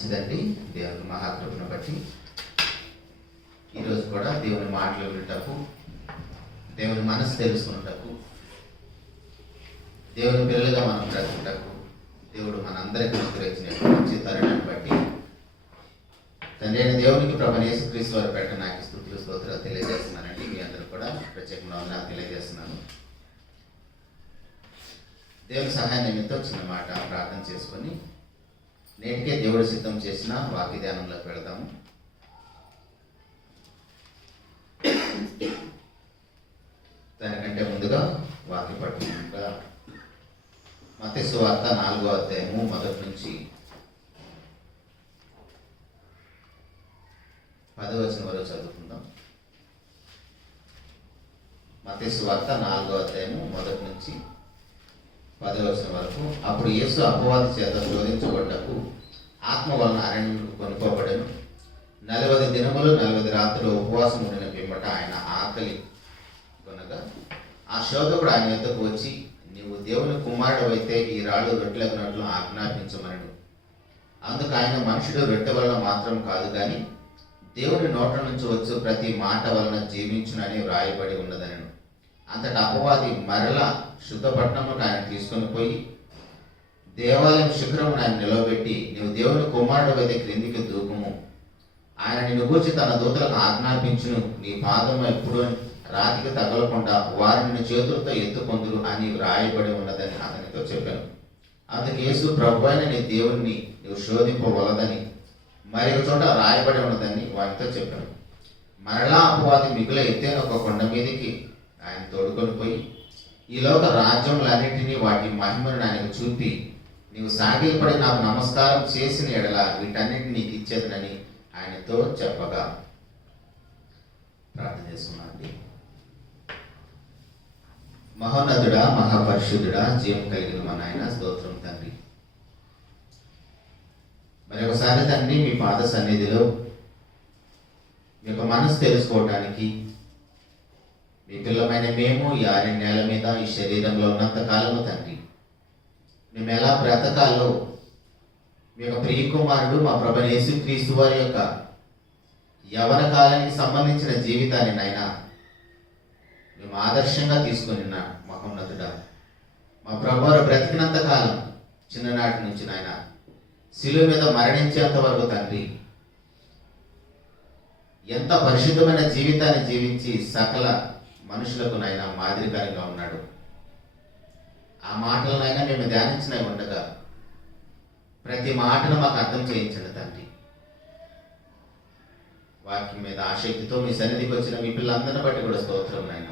మంచిదండి. దేవుని మహాకృపను బట్టి ఈరోజు కూడా దేవుని మాటలు వినటకు, దేవుని మనసు తెలుసుకున్నటకు, దేవుని పిల్లలుగా మనం బ్రతుకుటకు దేవుడు మనందరికీ అనుగ్రహించిన మంచి తరుణాన్ని బట్టి తండ్రి అయిన దేవునికి ప్రభువైన యేసుక్రీస్తు వారి పేరిట నాకు స్తుతులు స్తోత్రాలు తెలియజేస్తున్నానండి. మీ అందరూ కూడా ప్రత్యేకంగా వందనాలు తెలియజేస్తున్నాను. దేవుని సహాయ నిమిత్తం చిన్న మాట ప్రార్థన చేసుకొని నేటికే దేవుడు సిద్ధం చేసిన వాక్య ధ్యానంలోకి వెళదాము. దానికంటే ముందుగా వాక్య పట్టణంగా మత్తయి సువార్త 4వ అధ్యాయము 1 నుంచి 10వ వచనం వరకు చదువుకుందాం. మత్తయి సువార్త 4వ అధ్యాయము 1 నుంచి 10వ వచనం వరకు. అప్పుడు యేసు అపవాది చేత శోధించబడ్డకు ఆత్మ వలన అరణ్యముకు కొనుక్కోబడెను. 40 దినములు 40 రాత్రులు ఉపవాసం ఉండిన పిమ్మట ఆయన ఆకలి కొనగా ఆ శోధకుడు ఆయన యొద్దకు వచ్చి, నీవు దేవుని కుమారుడవైతే ఈ రాళ్ళు రొట్టెలగినట్లు ఆజ్ఞాపించమనడు. అందుకు ఆయన, మనుషుడు రొట్టె వలన మాత్రం కాదు కానీ దేవుని నోట నుంచి వచ్చు ప్రతి మాట వలన జీవించునని వ్రాయబడి ఉన్నదనను. అంతటా అపవాది మరలా శుద్ధపట్నముకు ఆయన తీసుకొని పోయి దేవాలయం శిఖరమును ఆయన నిలవబెట్టి, నీవు దేవుని కుమారుడవైతే క్రిందికి దూకుము, ఆయన నిన్ను గూర్చి తన దూతలకు ఆజ్ఞాపించును, నీ పాదము ఎప్పుడు రాతికి తగలకుండా వారిని నిన్ను చేతులతో ఎత్తుకొందురు అని వ్రాయబడి ఉన్నదని అతనితో చెప్పాను. అందుకు యేసు, ప్రభువైన నీ దేవుణ్ణి నీవు శోధింపవలదని మరి ఒక చోట రాయబడి ఉన్నదని వారితో చెప్పాను. మరలా అపవాది మిగుల ఎత్తైన ఒక కొండ మీదకి ఆయన తోడుకొని పోయి ఈ లోక రాజ్యములన్నిటినీ వాటి మహిమను ఆయనకు చూపి, నీవు సాగిలపడి నాకు నమస్కారం చేసిన ఎడల వీటన్నిటిని నీకు ఇచ్చేదనని ఆయనతో చెప్పగా. ప్రార్థన చేసుకున్నాను. మహోన్నతుడా, మహాపరిశుద్ధుడా, జీవం కలిగిన మా నాయన, స్తోత్రం తండ్రి. మరి ఒకసారి తండ్రి మీ పాద సన్నిధిలో మీ యొక్క మనసు తెలుసుకోవడానికి మీ పిల్లమైన మేము ఈ 6 నెలల మీద ఈ శరీరంలో ఉన్నంత కాలము తండ్రి మేము ఎలా బ్రతకాలో మీ యొక్క ప్రియకుమారుడు మా ప్రభువైన యేసుక్రీస్తు వారి యొక్క యవ్వన కాలానికి సంబంధించిన జీవితాన్ని నాయన మేము ఆదర్శంగా తీసుకుని మహోన్నతుడా, మా ప్రభువారు బ్రతికినంత కాలం చిన్ననాటి నుంచి నాయన శిలువ మీద మరణించేంత వరకు తండ్రి ఎంత పరిశుద్ధమైన జీవితాన్ని జీవించి సకల మనుషులకు నాయన మాదిరికరంగా ఉన్నాడు. ఆ మాటలనైనా మేము ధ్యానించినవి ఉండగా ప్రతి మాటను మాకు అర్థం చేయించండి తండ్రి. వాక్యం మీద ఆసక్తితో మీ సన్నిధికి వచ్చిన మీ పిల్లలందరిని బట్టి కూడా స్తోత్రం నాయన.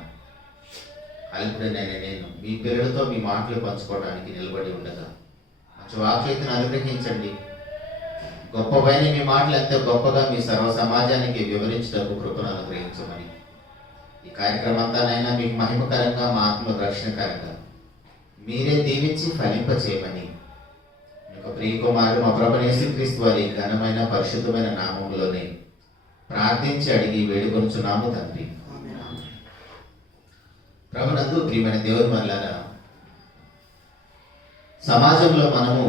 అల్పుడైన నేను మీ పిల్లలతో మీ మాటలు పంచుకోవడానికి నిలబడి ఉండగా మంచి వాక్యతను అనుగ్రహించండి. గొప్పవైన మీ మాటలు ఎంతో గొప్పగా మీ సర్వ సమాజానికి వివరించడానికి కృపను అనుగ్రహించమని, ఈ కార్యక్రమం అంతానైనా మీకు మహిమకరంగా, మా ఆత్మ రక్షణకరంగా మీరే దీవించి ఫలింపచేయమని మీకు ప్రియకుమారుడు మా ప్రభువైన యేసుక్రీస్తు వారి ఘనమైన పరిశుద్ధమైన నామములోనే ప్రార్థించి అడిగి వేడుకొనుచున్నాము తండ్రి. ప్రభునందు ప్రియమైన దేవుని వల్లారా, సమాజంలో మనము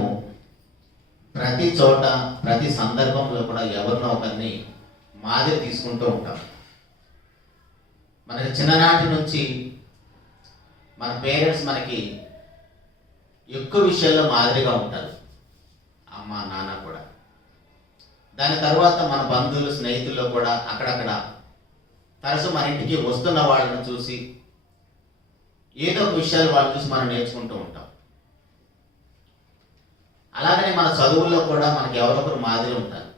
ప్రతి చోట ప్రతి సందర్భంలో కూడా ఎవరినో ఒకరిని మాదిరి తీసుకుంటూ ఉంటాం. మనకి చిన్ననాటి నుంచి మన పేరెంట్స్ మనకి ఎక్కువ విషయాల్లో మాదిరిగా ఉంటారు, అమ్మ నాన్న కూడా. దాని తర్వాత మన బంధువులు స్నేహితుల్లో కూడా అక్కడక్కడ తరచు మన ఇంటికి వస్తున్న వాళ్ళని చూసి ఏదో ఒక విషయాలు వాళ్ళు చూసి మనం నేర్చుకుంటూ ఉంటాం. అలాగనే మన చదువుల్లో కూడా మనకి ఎవరొకరు మాదిరి ఉంటారు.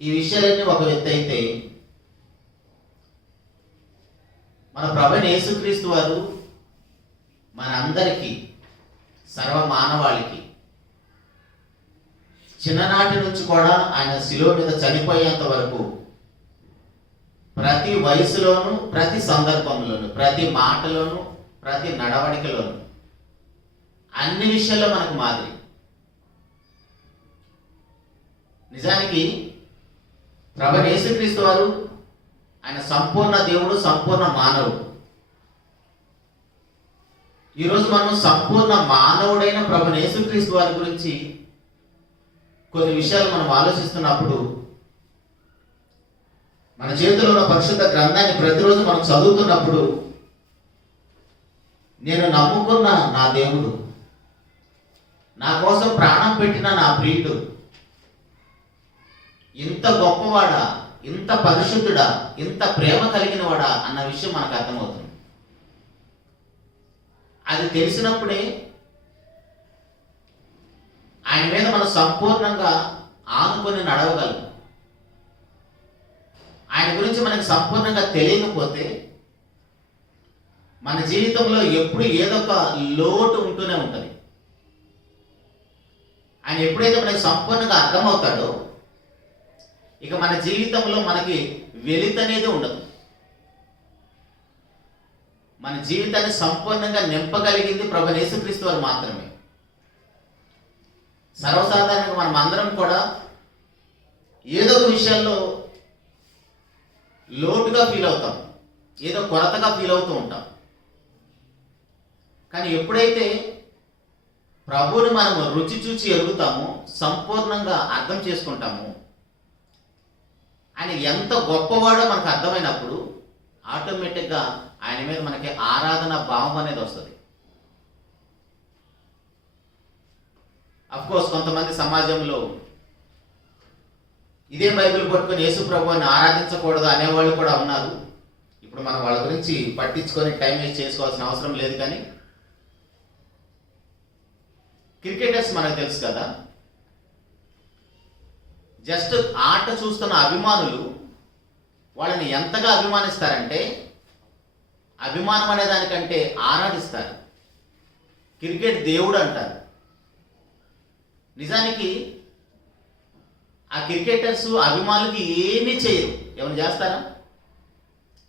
ఈ విషయాలన్నీ ఒక వ్యక్తి అయితే, మన ప్రభువైన యేసుక్రీస్తు వారు మన అందరికీ, సర్వ మానవాళికి చిన్ననాటి నుంచి కూడా ఆయన శిలువ మీద చనిపోయేంత వరకు ప్రతి వయసులోను, ప్రతి సందర్భంలోను, ప్రతి మాటలోను, ప్రతి నడవడికలోను, అన్ని విషయాల్లో మనకు మాదిరి. నిజానికి ప్రభువైన యేసుక్రీస్తు వారు ఆయన సంపూర్ణ దేవుడు, సంపూర్ణ మానవుడు. ఈరోజు మనం సంపూర్ణ మానవుడైన ప్రభువైన యేసుక్రీస్తు వారి గురించి కొన్ని విషయాలు మనం ఆలోచిస్తున్నప్పుడు మన చేతిలో ఉన్న పరిశుద్ధ గ్రంథాన్ని ప్రతిరోజు మనం చదువుతున్నప్పుడు నేను నమ్ముకున్న నా దేవుడు, నా కోసం ప్రాణం పెట్టిన నా ప్రియుడు ఇంత గొప్పవాడా, ఇంత పరిశుద్ధుడా, ఇంత ప్రేమ కలిగిన వాడా అన్న విషయం మనకు అర్థమవుతుంది. అది తెలిసినప్పుడే ఆయన మీద మనం సంపూర్ణంగా ఆనుకొని నడవగలం. ఆయన గురించి మనకు సంపూర్ణంగా తెలియకపోతే మన జీవితంలో ఎప్పుడు ఏదో ఒక లోటు ఉంటూనే ఉంటుంది. ఆయన ఎప్పుడైతే మనకి సంపూర్ణంగా అర్థమవుతాడో ఇక మన జీవితంలో మనకి వెలితి అనేది ఉండదు. మన జీవితాన్ని సంపూర్ణంగా నింపగలిగింది ప్రభువైన యేసుక్రీస్తు వారు మాత్రమే. సర్వసాధారణంగా మనం అందరం కూడా ఏదో ఒక విషయాల్లో లోటుగా ఫీల్ అవుతాం, ఏదో కొరతగా ఫీల్ అవుతూ ఉంటాం. కానీ ఎప్పుడైతే ప్రభువుని మనము రుచి చూచి ఎరుగుతామో, సంపూర్ణంగా అర్థం చేసుకుంటాము, ఆయన ఎంత గొప్పవాడో మనకు అర్థమైనప్పుడు ఆటోమేటిక్గా ఆయన మీద మనకి ఆరాధన భావం అనేది వస్తుంది. అఫ్కోర్స్ కొంతమంది సమాజంలో ఇదే బైబిల్ పట్టుకొని యేసు ప్రభువుని ఆరాధించకూడదు అనేవాళ్ళు కూడా ఉన్నారు. ఇప్పుడు మనం వాళ్ళ గురించి పట్టించుకొని టైం వేస్ట్ చేసుకోవాల్సిన అవసరం లేదు. కానీ క్రికెటర్స్ మనకు తెలుసు కదా, జస్ట్ ఆట చూస్తున్న అభిమానులు వాళ్ళని ఎంతగా అభిమానిస్తారంటే అభిమానం అనే దానికంటే ఆరాధిస్తారు. క్రికెట్ దేవుడు అంటారు. నిజానికి ఆ క్రికెటర్స్ అభిమానులకి ఏమీ చేయరు. ఏమైనా చేస్తారా?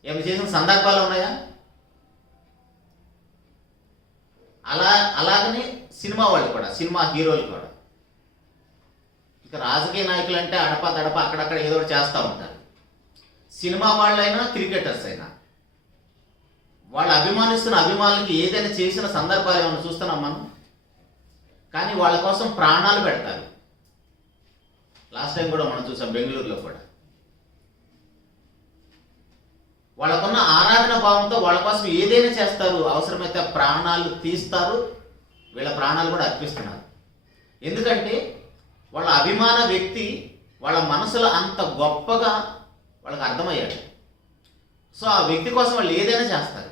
ఏమైనా చేసిన సందర్భాలు ఉన్నాయా? అలాగనే సినిమా వాళ్ళు కూడా, సినిమా హీరోలు కూడా, ఇక రాజకీయ నాయకులు అంటే అడప దడప అక్కడక్కడ ఏదో ఒకటి చేస్తూ ఉంటారు. సినిమా వాళ్ళైనా క్రికెటర్స్ అయినా వాళ్ళు అభిమానిస్తున్న అభిమానులకి ఏదైనా చేసిన సందర్భాలు ఏమైనా చూస్తున్నాం మనం. కానీ వాళ్ళ కోసం ప్రాణాలు పెడతారు. లాస్ట్ టైం కూడా మనం చూసాం బెంగళూరులో కూడా. వాళ్ళకున్న ఆరాధన భావంతో వాళ్ళ కోసం ఏదైనా చేస్తారు, అవసరమైతే ప్రాణాలు తీస్తారు, వీళ్ళ ప్రాణాలు కూడా అర్పిస్తున్నారు. ఎందుకంటే వాళ్ళ అభిమాన వ్యక్తి వాళ్ళ మనసులో అంత గొప్పగా వాళ్ళకి అర్థమయ్యాడు. సో ఆ వ్యక్తి కోసం వాళ్ళు ఏదైనా చేస్తారు.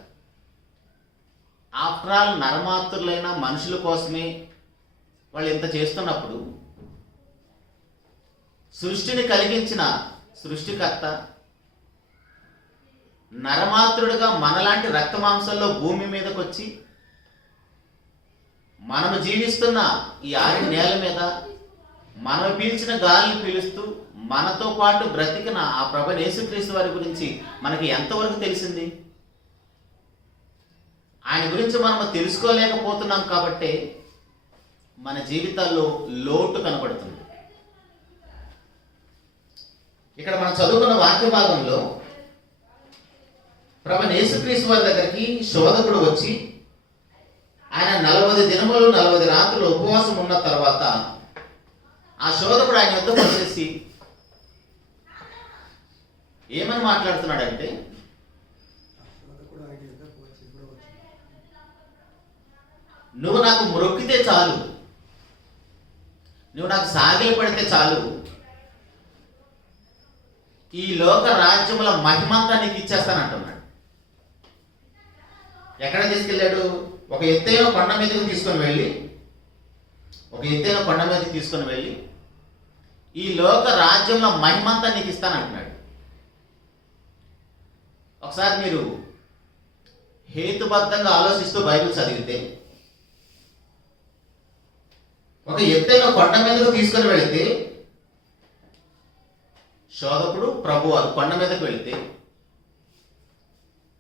ఆఫ్టర్ ఆల్ నరమాత్రులైన మనుషుల కోసమే వాళ్ళు ఇంత చేస్తున్నప్పుడు సృష్టిని కలిగించిన సృష్టికర్త నరమాత్రుడిగా మనలాంటి రక్త మాంసంలో భూమి మీదకి వచ్చి మనము జీవిస్తున్న ఈ ఆరి నేల మీద మనం పీల్చిన గాలిని పీలుస్తూ మనతో పాటు బ్రతికిన ఆ ప్రభువైన యేసుక్రీస్తు వారి గురించి మనకి ఎంతవరకు తెలిసింది? ఆయన గురించి మనం తెలుసుకోలేకపోతున్నాం కాబట్టే మన జీవితాల్లో లోటు కనపడుతుంది. ఇక్కడ మనం చదువుకున్న వాక్య భాగంలో ప్రభువైన యేసుక్రీస్తు వారి దగ్గరికి శోధకుడు వచ్చి ఆయన 40 దినములు 40 రాత్రులు ఉపవాసం ఉన్న తర్వాత ఆ శోధకుడు ఆయన వద్దకు వచ్చేసి ఏమని మాట్లాడుతున్నాడంటే, నువ్వు నాకు మొక్కితే చాలు, నువ్వు నాకు సాగిలి పడితే చాలు, ఈ లోక రాజ్యముల మహిమంతా నీకు ఇచ్చేస్తానంటున్నాడు. ఎక్కడ తీసుకెళ్ళాడు? ఒక ఎత్తైన కొండ మీదకి తీసుకొని వెళ్ళి ఈ లోక రాజ్యంలో మహిమంతా నీకు ఇస్తానంటున్నాడు. ఒకసారి మీరు హేతుబద్ధంగా ఆలోచిస్తూ బైబిల్ చదివితే ఒక ఎత్తైన కొండ మీదకు తీసుకొని వెళితే శోధకుడు ప్రభువారు కొండ మీదకు వెళితే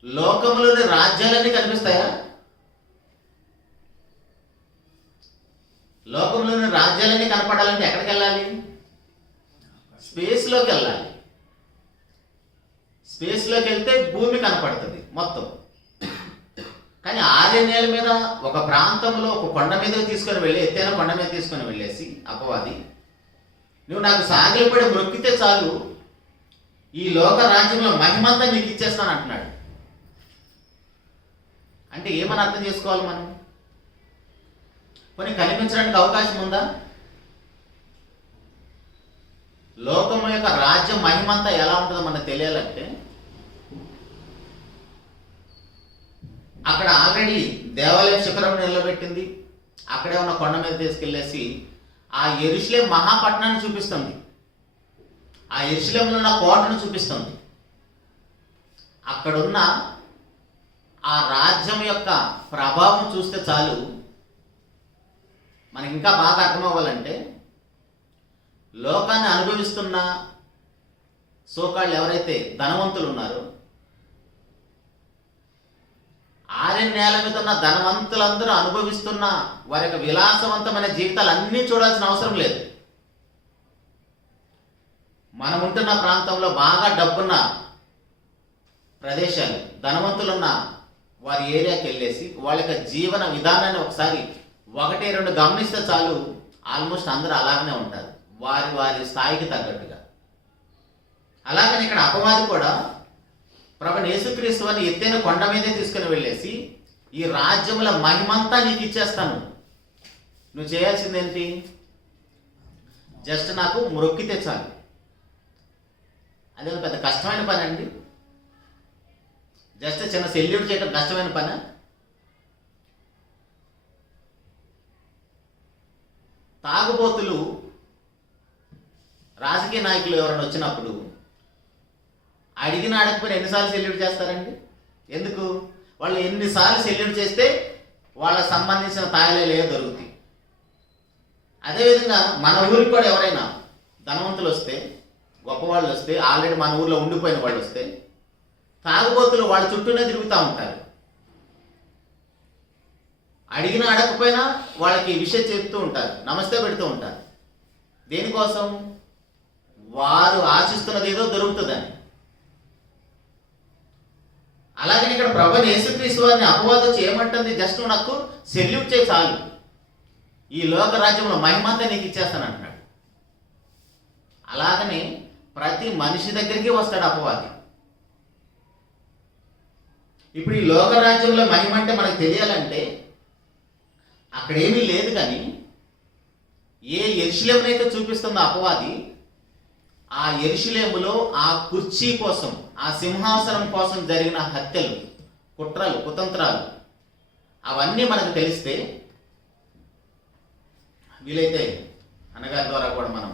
లోకంలోని రాజ్యాలన్నీ కనిపిస్తాయా? లోకంలోని రాజ్యాలన్నీ కనపడాలంటే ఎక్కడికి వెళ్ళాలి? స్పేస్లోకి వెళ్ళాలి. స్పేస్లోకి వెళ్తే భూమి కనపడుతుంది మొత్తం. కానీ ఆర్యనేల మీద ఒక ప్రాంతంలో ఒక కొండ మీద తీసుకొని వెళ్ళి, ఎత్తైన కొండ మీద తీసుకొని వెళ్ళేసి అపవాది నువ్వు నాకు సాగిలపడి మొక్కితే చాలు, ఈ లోక రాజ్యంలో మహిమంతా నీకు ఇచ్చేస్తాను అంటున్నాడు. అంటే ఏమని అర్థం చేసుకోవాలి మనం? కొన్ని కనిపించడానికి అవకాశం ఉందా? లోకము యొక్క రాజ్యం మహిమంతా ఎలా ఉంటుందో మనకు తెలియాలంటే అక్కడ ఆల్రెడీ దేవాలయం శిఖరం నిలబెట్టింది, అక్కడే ఉన్న కొండ మీద తీసుకెళ్ళేసి ఆ యెరూషలేం మహాపట్నాన్ని చూపిస్తుంది, ఆ యెరూషలేంలో ఉన్న కోటను చూపిస్తుంది. అక్కడున్న ఆ రాజ్యం యొక్క ప్రభావం చూస్తే చాలు మనకి ఇంకా బాగా అర్థమవ్వాలంటే లోకాన్ని అనుభవిస్తున్న సోకాళ్ళు ఎవరైతే ధనవంతులు ఉన్నారో, ఆర్య నేల మీద ఉన్న ధనవంతులందరూ అనుభవిస్తున్న వారి యొక్క విలాసవంతమైన జీవితాలు అన్నీ చూడాల్సిన అవసరం లేదు. మనం ఉంటున్న ప్రాంతంలో బాగా డబ్బున్న ప్రదేశాలు, ధనవంతులున్న వారి ఏరియాకి వెళ్ళేసి వాళ్ళ యొక్క జీవన విధానాన్ని ఒకసారి 1-2 గమనిస్తే చాలు, ఆల్మోస్ట్ అందరూ అలాగనే ఉంటారు, వారి వారి స్థాయికి తగ్గట్టుగా. అలాగని ఇక్కడ అపవాది కూడా ప్రభువైన యేసుక్రీస్తు అని ఎత్తైన కొండ మీదే తీసుకుని వెళ్ళేసి ఈ రాజ్యముల మహిమంతా నీకు ఇచ్చేస్తాను, నువ్వు చేయాల్సిందేంటి? జస్ట్ నాకు మొక్కితే చాలు. అదే పెద్ద కష్టమైన పని అండి? జస్ట్ చిన్న సెల్యూట్ చేయడం కష్టమైన పని? తాగుబోతులు రాజకీయ నాయకులు ఎవరైనా వచ్చినప్పుడు అడిగిన అడగకపోయినా ఎన్నిసార్లు సెల్యూట్ చేస్తారండి? ఎందుకు? వాళ్ళు ఎన్నిసార్లు సెల్యూట్ చేస్తే వాళ్ళకి సంబంధించిన తాయిలాలు దొరుకుతాయి. అదేవిధంగా మన ఊరికి కూడా ఎవరైనా ధనవంతులు వస్తే, గొప్పవాళ్ళు వస్తే, ఆల్రెడీ మన ఊర్లో ఉండిపోయిన వాళ్ళు వస్తే, తాగుబోతులు వాళ్ళ చుట్టూనే తిరుగుతూ ఉంటారు. అడిగినా అడగకపోయినా వాళ్ళకి విషయం చెప్తూ ఉంటారు, నమస్తే పెడుతూ ఉంటారు. దేనికోసం? వారు ఆశిస్తున్నది ఏదో దొరుకుతుందని. అలాగే ఇక్కడ ప్రభువైన యేసుక్రీస్తు వారిని అపవాదం చేయమంటుంది, జస్ట్ నాకు సెల్యూట్ చేయి చాలు, ఈ లోక రాజ్యంలో మహిమంతా నీకు ఇచ్చేస్తాను అంటున్నాడు. అలాగనే ప్రతి మనిషి దగ్గరికి వస్తాడు అపవాది. ఇప్పుడు ఈ లోక రాజ్యంలో మహిమ అంటే మనకు తెలియాలంటే అక్కడేమీ లేదు, కానీ ఏ యెరూషలేమునైతే చూపిస్తుందో అపవాది, ఆ యెరూషలేములో ఆ కుర్చీ కోసం, ఆ సింహాసనం కోసం జరిగిన హత్యలు, కుట్రలు, కుతంత్రాలు అవన్నీ మనకు తెలిస్తే వీలైతే అన్నగారి ద్వారా కూడా మనం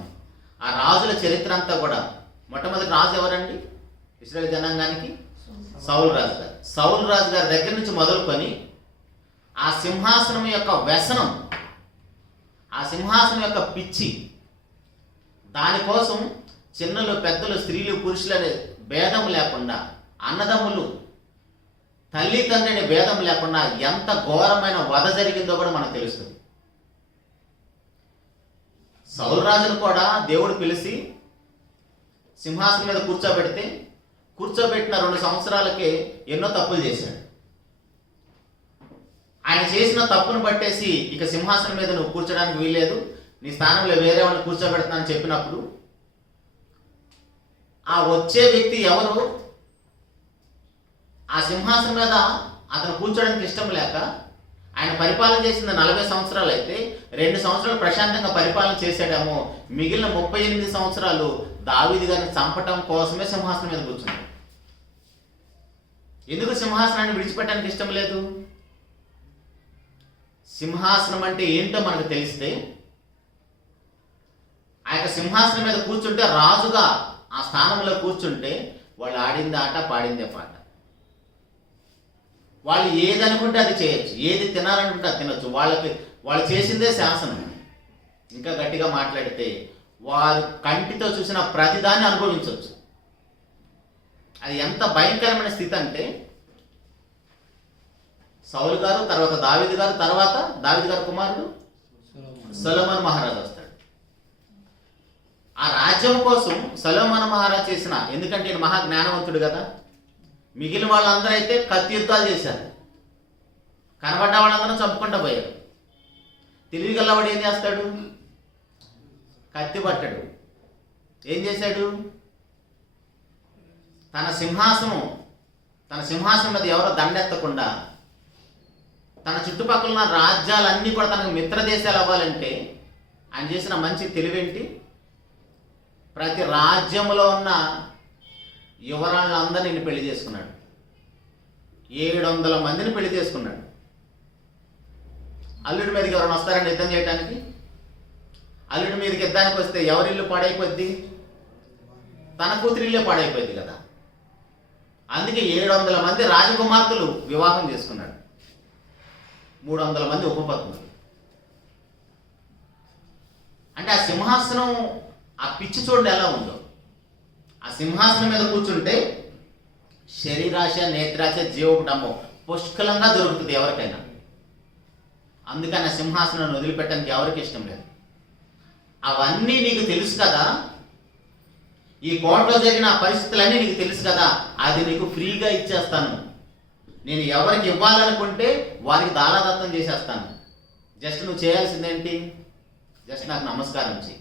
ఆ రాజుల చరిత్ర అంతా కూడా, మొట్టమొదటి రాజు ఎవరండి ఇశ్రాయేలు జనాంగానికి? సౌలు రాజు గారు. సౌలు రాజు గారి దగ్గర నుంచి మొదలుకొని ఆ సింహాసనం యొక్క వ్యసనం, ఆ సింహాసనం యొక్క పిచ్చి, దానికోసం చిన్నలు, పెద్దలు, స్త్రీలు, పురుషులు అనే భేదం లేకుండా, అన్నదమ్ములు, తల్లి తండ్రి అనే భేదం లేకుండా ఎంత ఘోరమైన వధ జరిగిందో కూడా మనకు తెలుస్తుంది. సౌలు రాజును కూడా దేవుడు పిలిచి సింహాసనం మీద కూర్చోబెట్టిన 2 సంవత్సరాలకే ఎన్నో తప్పులు చేశాడు. ఆయన చేసిన తప్పును పట్టేసి ఇక సింహాసనం మీద నువ్వు కూర్చోడానికి వీల్లేదు, నీ స్థానంలో వేరే వాళ్ళని కూర్చోబెడతానని చెప్పినప్పుడు ఆ వచ్చే వ్యక్తి ఎవరు? ఆ సింహాసనం మీద అతను కూర్చోడానికి ఇష్టం లేక ఆయన పరిపాలన చేసిన 40 సంవత్సరాలు అయితే 2 సంవత్సరాలు ప్రశాంతంగా పరిపాలన చేశాడేమో, మిగిలిన 38 సంవత్సరాలు దావీదు గారిని చంపటం కోసమే సింహాసనం మీద కూర్చున్నాడు. ఎందుకు సింహాసనాన్ని విడిచిపెట్టడానికి ఇష్టం లేదు? సింహాసనం అంటే ఏంటో మనకు తెలిస్తే, ఆ యొక్క సింహాసనం మీద కూర్చుంటే, రాజుగా ఆ స్థానంలో కూర్చుంటే వాళ్ళు ఆడింది ఆట, పాడిందే పాట. వాళ్ళు ఏది అనుకుంటే అది చేయొచ్చు, ఏది తినాలనుకుంటే అది తినొచ్చు. వాళ్ళు చేసిందే శాసనం. ఇంకా గట్టిగా మాట్లాడితే వారు కంటితో చూసిన ప్రతిదాన్ని అనుభవించవచ్చు. అది ఎంత భయంకరమైన స్థితి అంటే, సౌలు గారు, తర్వాత దావీదు గారు, తర్వాత దావీదు గారు కుమారుడు సొలొమోను మహారాజు వస్తాడు. ఆ రాజ్యం కోసం సొలొమోను మహారాజు చేసిన, ఎందుకంటే ఈయన మహా జ్ఞానవంతుడు కదా, మిగిలిన వాళ్ళందరూ అయితే కత్తి యుద్ధాలు చేశారు, కనబడ్డ వాళ్ళందరూ చంపుకుంటూ పోయారు. తెలివిగలవాడు ఏం చేస్తాడు? కత్తి పట్టాడు. ఏం చేశాడు? తన సింహాసనం మీద ఎవరో దండెత్తకుండా తన చుట్టుపక్కల ఉన్న రాజ్యాలన్నీ కూడా తనకు మిత్ర దేశాలు అవ్వాలంటే ఆయన చేసిన మంచి తెలివేంటి? ప్రతి రాజ్యంలో ఉన్న యువరాళ్ళందరినీ పెళ్లి చేసుకున్నాడు. 700 మందిని పెళ్లి చేసుకున్నాడు. అల్లుడి మీదకి ఎవరైనా వస్తారండి యుద్ధం చేయడానికి? అల్లుడి మీదకి యుద్ధానికి వస్తే ఎవరిల్లు పాడైపోద్ది? తన కూతురిల్లే పాడైపోయింది కదా. అందుకే 700 మంది రాజకుమార్తెలు వివాహం చేసుకున్నాడు, 300 మంది ఉపపత్నులు. అంటే ఆ సింహాసనం, ఆ పిచ్చి చూడండి ఎలా ఉందో. ఆ సింహాసనం మీద కూర్చుంటే శరీరాశ, నేత్రాశ, జీవకుటంబం పుష్కలంగా దొరుకుతుంది ఎవరికైనా. అందుకని ఆ సింహాసనాన్ని వదిలిపెట్టడానికి ఎవరికి ఇష్టం లేదు. అవన్నీ నీకు తెలుసు కదా, ఈ కోటలో జరిగిన పరిస్థితులన్నీ నీకు తెలుసు కదా, అది నీకు ఫ్రీగా ఇచ్చేస్తాను. నేను ఎవరికి ఇవ్వాలనుకుంటే వారికి దానాదత్తం చేసేస్తాను. జస్ట్ నువ్వు చేయాల్సిందేంటి? జస్ట్ నాకు నమస్కారం చేయి.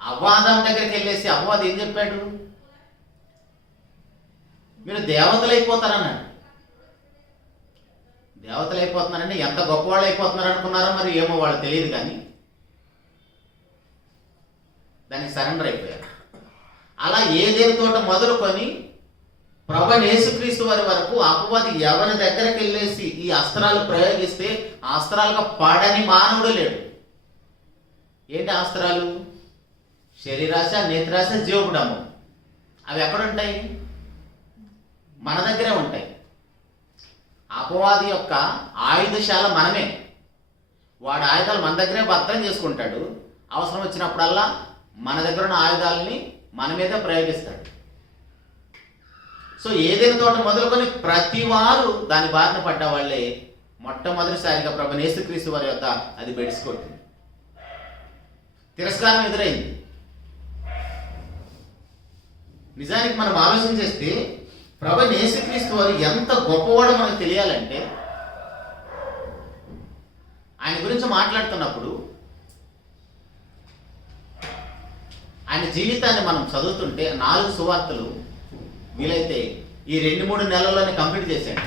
అవ్వాదం దగ్గరికి వెళ్ళేసి అవ్వాది ఏం చెప్పాడు? మీరు దేవతలు అయిపోతారన్నాడు. దేవతలు అయిపోతున్నారంటే ఎంత గొప్పవాళ్ళు అయిపోతున్నారు అనుకున్నారో మరి, ఏమో వాళ్ళు తెలియదు, కానీ దానికి సరెండర్ అయిపోయారు. అలా ఏదేని తోట మొదలుకొని ప్రభువైన యేసుక్రీస్తు వారి వరకు అపవాది ఎవరి దగ్గరికి వెళ్ళేసి ఈ అస్త్రాలు ప్రయోగిస్తే ఆ అస్త్రాలుగా పడని మానవుడు లేడు. ఏంటి అస్త్రాలు? శరీరాశ, నేత్రాశ, జీవకుటంబం. అవి ఎక్కడుంటాయి? మన దగ్గరే ఉంటాయి. అపవాది యొక్క ఆయుధశాల మనమే. వాడి ఆయుధాలు మన దగ్గరే భద్రం చేసుకుంటాడు. అవసరం వచ్చినప్పుడల్లా మన దగ్గర ఉన్న ఆయుధాలని మన మీదే ప్రయోగిస్తాడు. సో ఏదైనా తోట మొదలుకొని ప్రతి వారు దాని బారిన పడ్డ వాళ్ళే మొట్టమొదటిసారిగా ప్రభువైన యేసుక్రీస్తు వారి యొక్క అది బెడిసికొట్టింది. తిరస్కారం ఎదురైంది. నిజానికి మనం ఆలోచన చేస్తే ప్రభువైన యేసుక్రీస్తు వారు ఎంత గొప్పవాడో మనకు తెలియాలంటే, ఆయన గురించి మాట్లాడుతున్నప్పుడు ఆయన జీవితాన్ని మనం చదువుతుంటే 4 సువార్తలు వీలైతే ఈ 2-3 నెలల్లోనే కంప్లీట్ చేశాడు.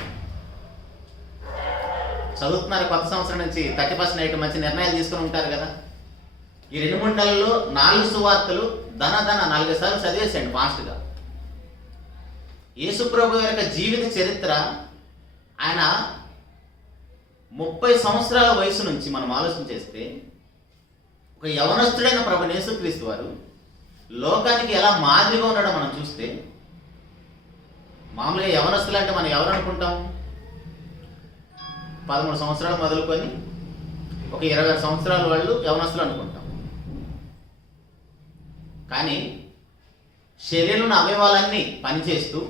చదువుతున్నారు కొత్త సంవత్సరం నుంచి 31st నైట్ మంచి నిర్ణయాలు తీసుకుని ఉంటారు కదా. ఈ 2-3 నెలల్లో 4 సువార్తలు ధన 4 సార్లు చదివేశాడు ఫాస్ట్గా. యేసుప్రభు యొక్క జీవిత చరిత్ర, ఆయన 30 సంవత్సరాల వయసు నుంచి మనం ఆలోచన చేస్తే ఒక యవనస్తుడైన ప్రభువైన యేసుక్రీస్తు వారు లోకానికి ఎలా మాదిరిగా ఉన్నాడో మనం చూస్తే, మామూలుగా యవనస్తులు అంటే మనం ఎవరు అనుకుంటాం? 13 సంవత్సరాలు మొదలుకొని ఒక 26 సంవత్సరాల వాళ్ళు యవనస్తులు అనుకుంటాం. కానీ శరీరంలో అవయవాలన్నీ పనిచేస్తూ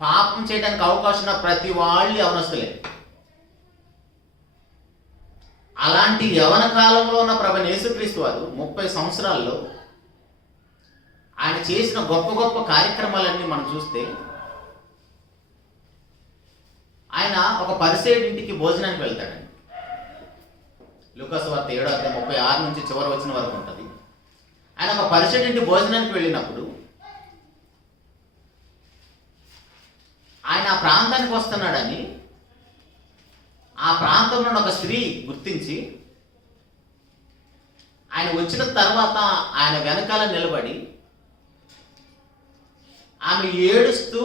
పాపం చేయడానికి అవకాశం ఉన్న ప్రతి వాళ్ళు యవనస్తులే. అలాంటి యవన కాలంలో ఉన్న ప్రభువైన యేసుక్రీస్తు వారు 30 సంవత్సరాల్లో ఆయన చేసిన గొప్ప గొప్ప కార్యక్రమాలన్నీ మనం చూస్తే, ఆయన ఒక పరిసయ్యుడి ఇంటికి భోజనానికి వెళ్తాడండి. లూకా సువార్త 7:36 నుంచి చివరి వచ్చిన వరకు ఉంటుంది. ఆయన ఒక పరిసయ్యుడి ఇంటికి భోజనానికి వెళ్ళినప్పుడు ఆయన ఆ ప్రాంతానికి వస్తున్నాడని ఆ ప్రాంతంలో ఒక స్త్రీ గుర్తించి ఆయన వచ్చిన తర్వాత ఆయన వెనకాల నిలబడి ఆమె ఏడుస్తూ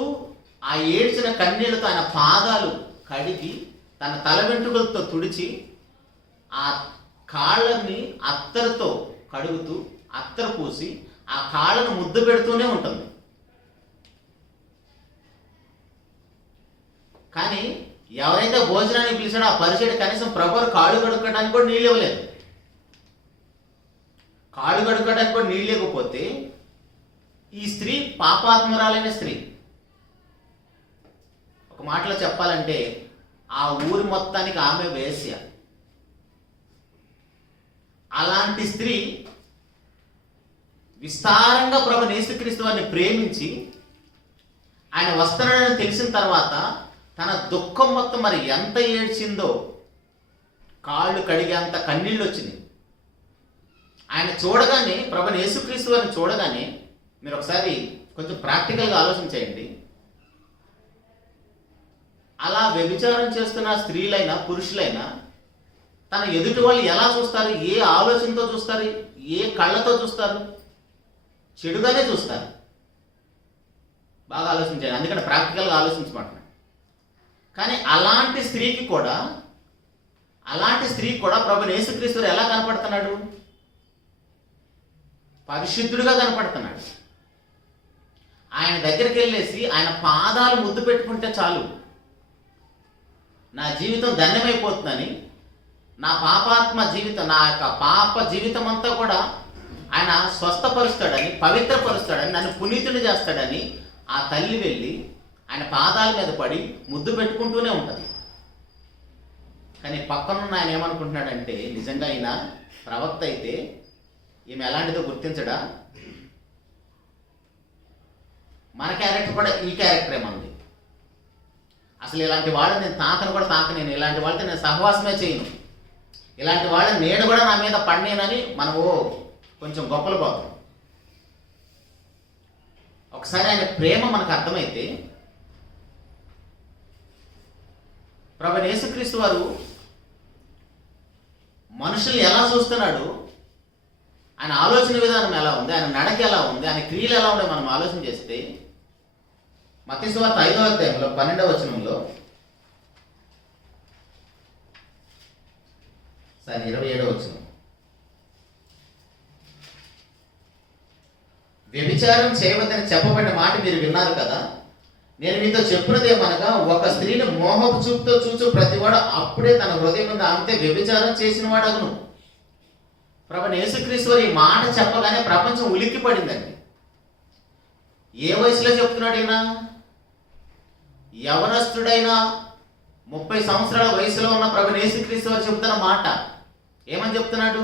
ఆ ఏడ్చిన కన్నీళ్లతో ఆయన పాదాలు కడిగి తన తల వెంట్రుకలతో తుడిచి ఆ కాళ్ళని అత్తరుతో కడుగుతూ అత్తరు పూసి ఆ కాళ్ళను ముద్దు పెడుతూనే ఉంటుంది. కానీ ఎవరైతే భోజనానికి పిలిచాడో ఆ పరిచయుడు కనీసం ప్రభువు కాళ్ళు కడుక్కోవడానికి కూడా నీళ్ళు ఇవ్వలేదు. కాళ్ళు కడుక్కోవడానికి కూడా నీళ్ళు ఇవ్వకపోతే ఈ స్త్రీ పాపాత్మురాలైన స్త్రీ. ఒక మాటలో చెప్పాలంటే ఆ ఊరి మొత్తానికి ఆమె వేశ్య. అలాంటి స్త్రీ విస్తారంగా ప్రభువైన యేసుక్రీస్తు వారిని ప్రేమించి ఆయన వస్తున్నాడని తెలిసిన తర్వాత తన దుఃఖం మొత్తం మరి ఎంత ఏడ్చిందో, కాళ్ళు కడిగేంత కన్నీళ్ళు వచ్చినాయి. ఆయన చూడగానే, ప్రభుని యేసుక్రీస్తు వారిని చూడగానే మీరు ఒకసారి కొంచెం ప్రాక్టికల్గా ఆలోచన చేయండి. అలా వ్యభిచారం చేస్తున్న స్త్రీలైనా పురుషులైనా తన ఎదుటి వాళ్ళు ఎలా చూస్తారు? ఏ ఆలోచనతో చూస్తారు? ఏ కళ్ళతో చూస్తారు? చెడుగానే చూస్తారు. బాగా ఆలోచించాలి, అందుకని ప్రాక్టికల్గా ఆలోచించమంటున్నాను. కానీ అలాంటి స్త్రీకి కూడా ప్రభుని యేసుక్రీస్తు ఎలా కనపడుతున్నాడు? పరిశుద్ధుడిగా కనపడుతున్నాడు. ఆయన దగ్గరికి వెళ్ళేసి ఆయన పాదాలు ముద్దు పెట్టుకుంటే చాలు, నా జీవితం ధన్యమైపోతుందని, నా యొక్క పాప జీవితం అంతా కూడా ఆయన స్వస్థపరుస్తాడని, పవిత్రపరుస్తాడని, నన్ను పునీతుని చేస్తాడని ఆ తల్లి వెళ్ళి ఆయన పాదాల మీద పడి ముద్దు పెట్టుకుంటూనే ఉంటుంది. కానీ పక్కనున్న ఆయన ఏమనుకుంటున్నాడంటే, నిజంగా ఆయన ప్రవక్త అయితే ఈమె ఎలాంటిదో గుర్తించడా? మన క్యారెక్టర్ కూడా ఈ క్యారెక్టర్ ఏమంది. అసలు ఇలాంటి వాళ్ళని నేను తాకను, ఇలాంటి వాళ్ళతో నేను సహవాసమే చేయను, ఇలాంటి వాళ్ళ నేను కూడా నా మీద పడినేనని మనము కొంచెం గొప్పలు పోతాం. ఒకసారి ఆయన ప్రేమ మనకు అర్థమైతే, ప్రభువైన యేసుక్రీస్తు వారు మనుషుల్ని ఎలా చూస్తున్నాడు, ఆయన ఆలోచన విధానం ఎలా ఉంది, ఆయన నడక ఎలా ఉంది, ఆయన క్రియలు ఎలా ఉండే మనం ఆలోచన చేస్తే, మత్తయి సువార్త 5వ అధ్యాయంలో 12వ వచనంలో 27వ వచనం, వ్యభిచారం చేయవద్దని చెప్పబడిన మాట మీరు విన్నారు కదా, నేను మీతో చెప్పినదేమనగా, ఒక స్త్రీని మోహపు చూపుతో చూచు ప్రతివాడు అప్పుడే తన హృదయం మీద ఆమెతో వ్యభిచారం చేసిన వాడు అగును. ప్రభువైన యేసుక్రీస్తు వారు ఈ మాట చెప్పగానే ప్రపంచం ఉలిక్కి పడిందండి. ఏ వయసులో చెప్తున్నాడు ఈయన? యవనస్తుడైనా 30 సంవత్సరాల వయసులో ఉన్న ప్రభువైన యేసుక్రీస్తు వారు చెప్తున్న మాట ఏమని చెప్తున్నాడు?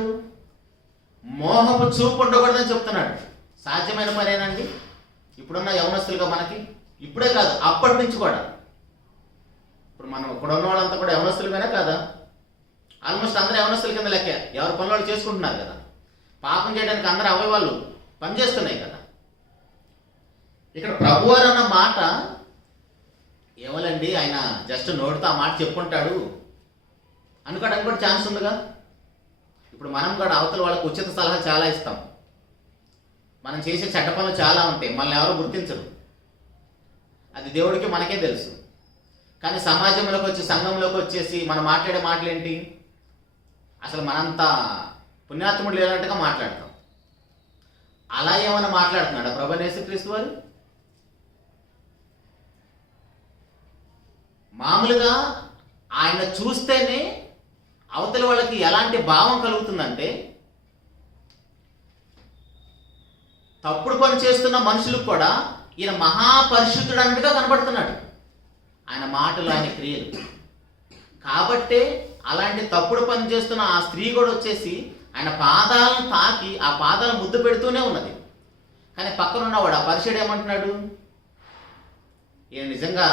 మోహపు చూపు ఉండకూడదని చెప్తున్నాడు. సాధ్యమైన పనేనండి ఇప్పుడున్న యవనస్తులుగా మనకి? ఇప్పుడే కాదు, అప్పటి నుంచి కూడా. ఇప్పుడు మనం ఇక్కడ ఉన్న వాళ్ళంతా కూడా యవనస్తులుగానే కాదా? ఆల్మోస్ట్ అందరూ యవనస్తుల కింద లెక్క. ఎవరి పనులు వాళ్ళు చేసుకుంటున్నారు కదా. పాపం చేయడానికి అందరూ అవయవాళ్ళు పనిచేస్తున్నాయి కదా. ఇక్కడ ప్రభువారు అన్న మాట ఏమోలండి, ఆయన జస్ట్ నోటితో ఆ మాట చెప్పుకుంటాడు అనుకోవడానికి కూడా ఛాన్స్ ఉందిగా. ఇప్పుడు మనం కూడా అవతల వాళ్ళకు ఉచిత సలహా చాలా ఇస్తాం. మనం చేసే చెడ్డ పనులు చాలా ఉంటాయి, మనల్ని ఎవరు గుర్తించరు. అది దేవుడికి మనకే తెలుసు. కానీ సమాజంలోకి వచ్చి, సంఘంలోకి వచ్చేసి మనం మాట్లాడే మాటలు ఏంటి? అసలు మనంతా పుణ్యాత్ముడు లేనట్టుగా మాట్లాడతాం. అలా ఏమైనా మాట్లాడుతున్నాడా ప్రభువైన యేసుక్రీస్తు వారు? మామూలుగా ఆయన చూస్తేనే అవతల వాళ్ళకి ఎలాంటి భావం కలుగుతుందంటే, తప్పుడు పని చేస్తున్న మనుషులకు కూడా ఈయన మహాపరిశుద్ధుడు అన్నట్టుగా కనబడుతున్నాడు, ఆయన మాటలు, ఆయన క్రియలు. కాబట్టే అలాంటి తప్పుడు పని చేస్తున్న ఆ స్త్రీ కూడా వచ్చేసి ఆయన పాదాలను తాకి ఆ పాదాలను ముద్దు పెడుతూనే ఉన్నది. కానీ పక్కన ఉన్నవాడు ఆ పరిశుడు ఏమంటున్నాడు? ఈయన నిజంగా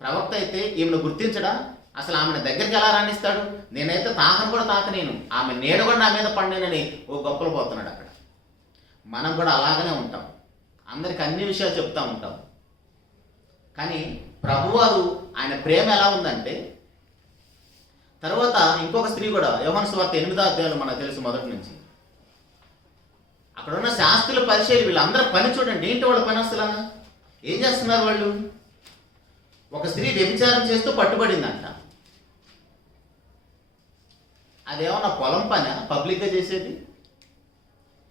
ప్రవక్త అయితే ఈమెను గుర్తించడా? అసలు ఆమెను దగ్గరికి ఎలా రాణిస్తాడు? నేనైతే తాకను కూడా తాకనేను, ఆమె నీడ కూడా నా మీద పడినేనని ఓ గొప్పలు పోతున్నాడు అక్కడ. మనం కూడా అలాగనే ఉంటాం, అందరికి అన్ని విషయాలు చెప్తూ ఉంటాం. కానీ ప్రభువారు ఆయన ప్రేమ ఎలా ఉందంటే, తర్వాత ఇంకొక స్త్రీ కూడా, యోహాను సువార్త 8వ అధ్యాయంలో మనకు తెలుసు మొదటి నుంచి. అక్కడ ఉన్న శాస్త్రుల పరిచయాలు వీళ్ళందరూ పని చూడండి. ఏంటి వాళ్ళ పని? అసలు ఏం చేస్తున్నారు వాళ్ళు? ఒక స్త్రీ వ్యభిచారం చేస్తూ పట్టుబడిందంట. అదేమన్నా పొలం పని పబ్లిక్గా చేసేది?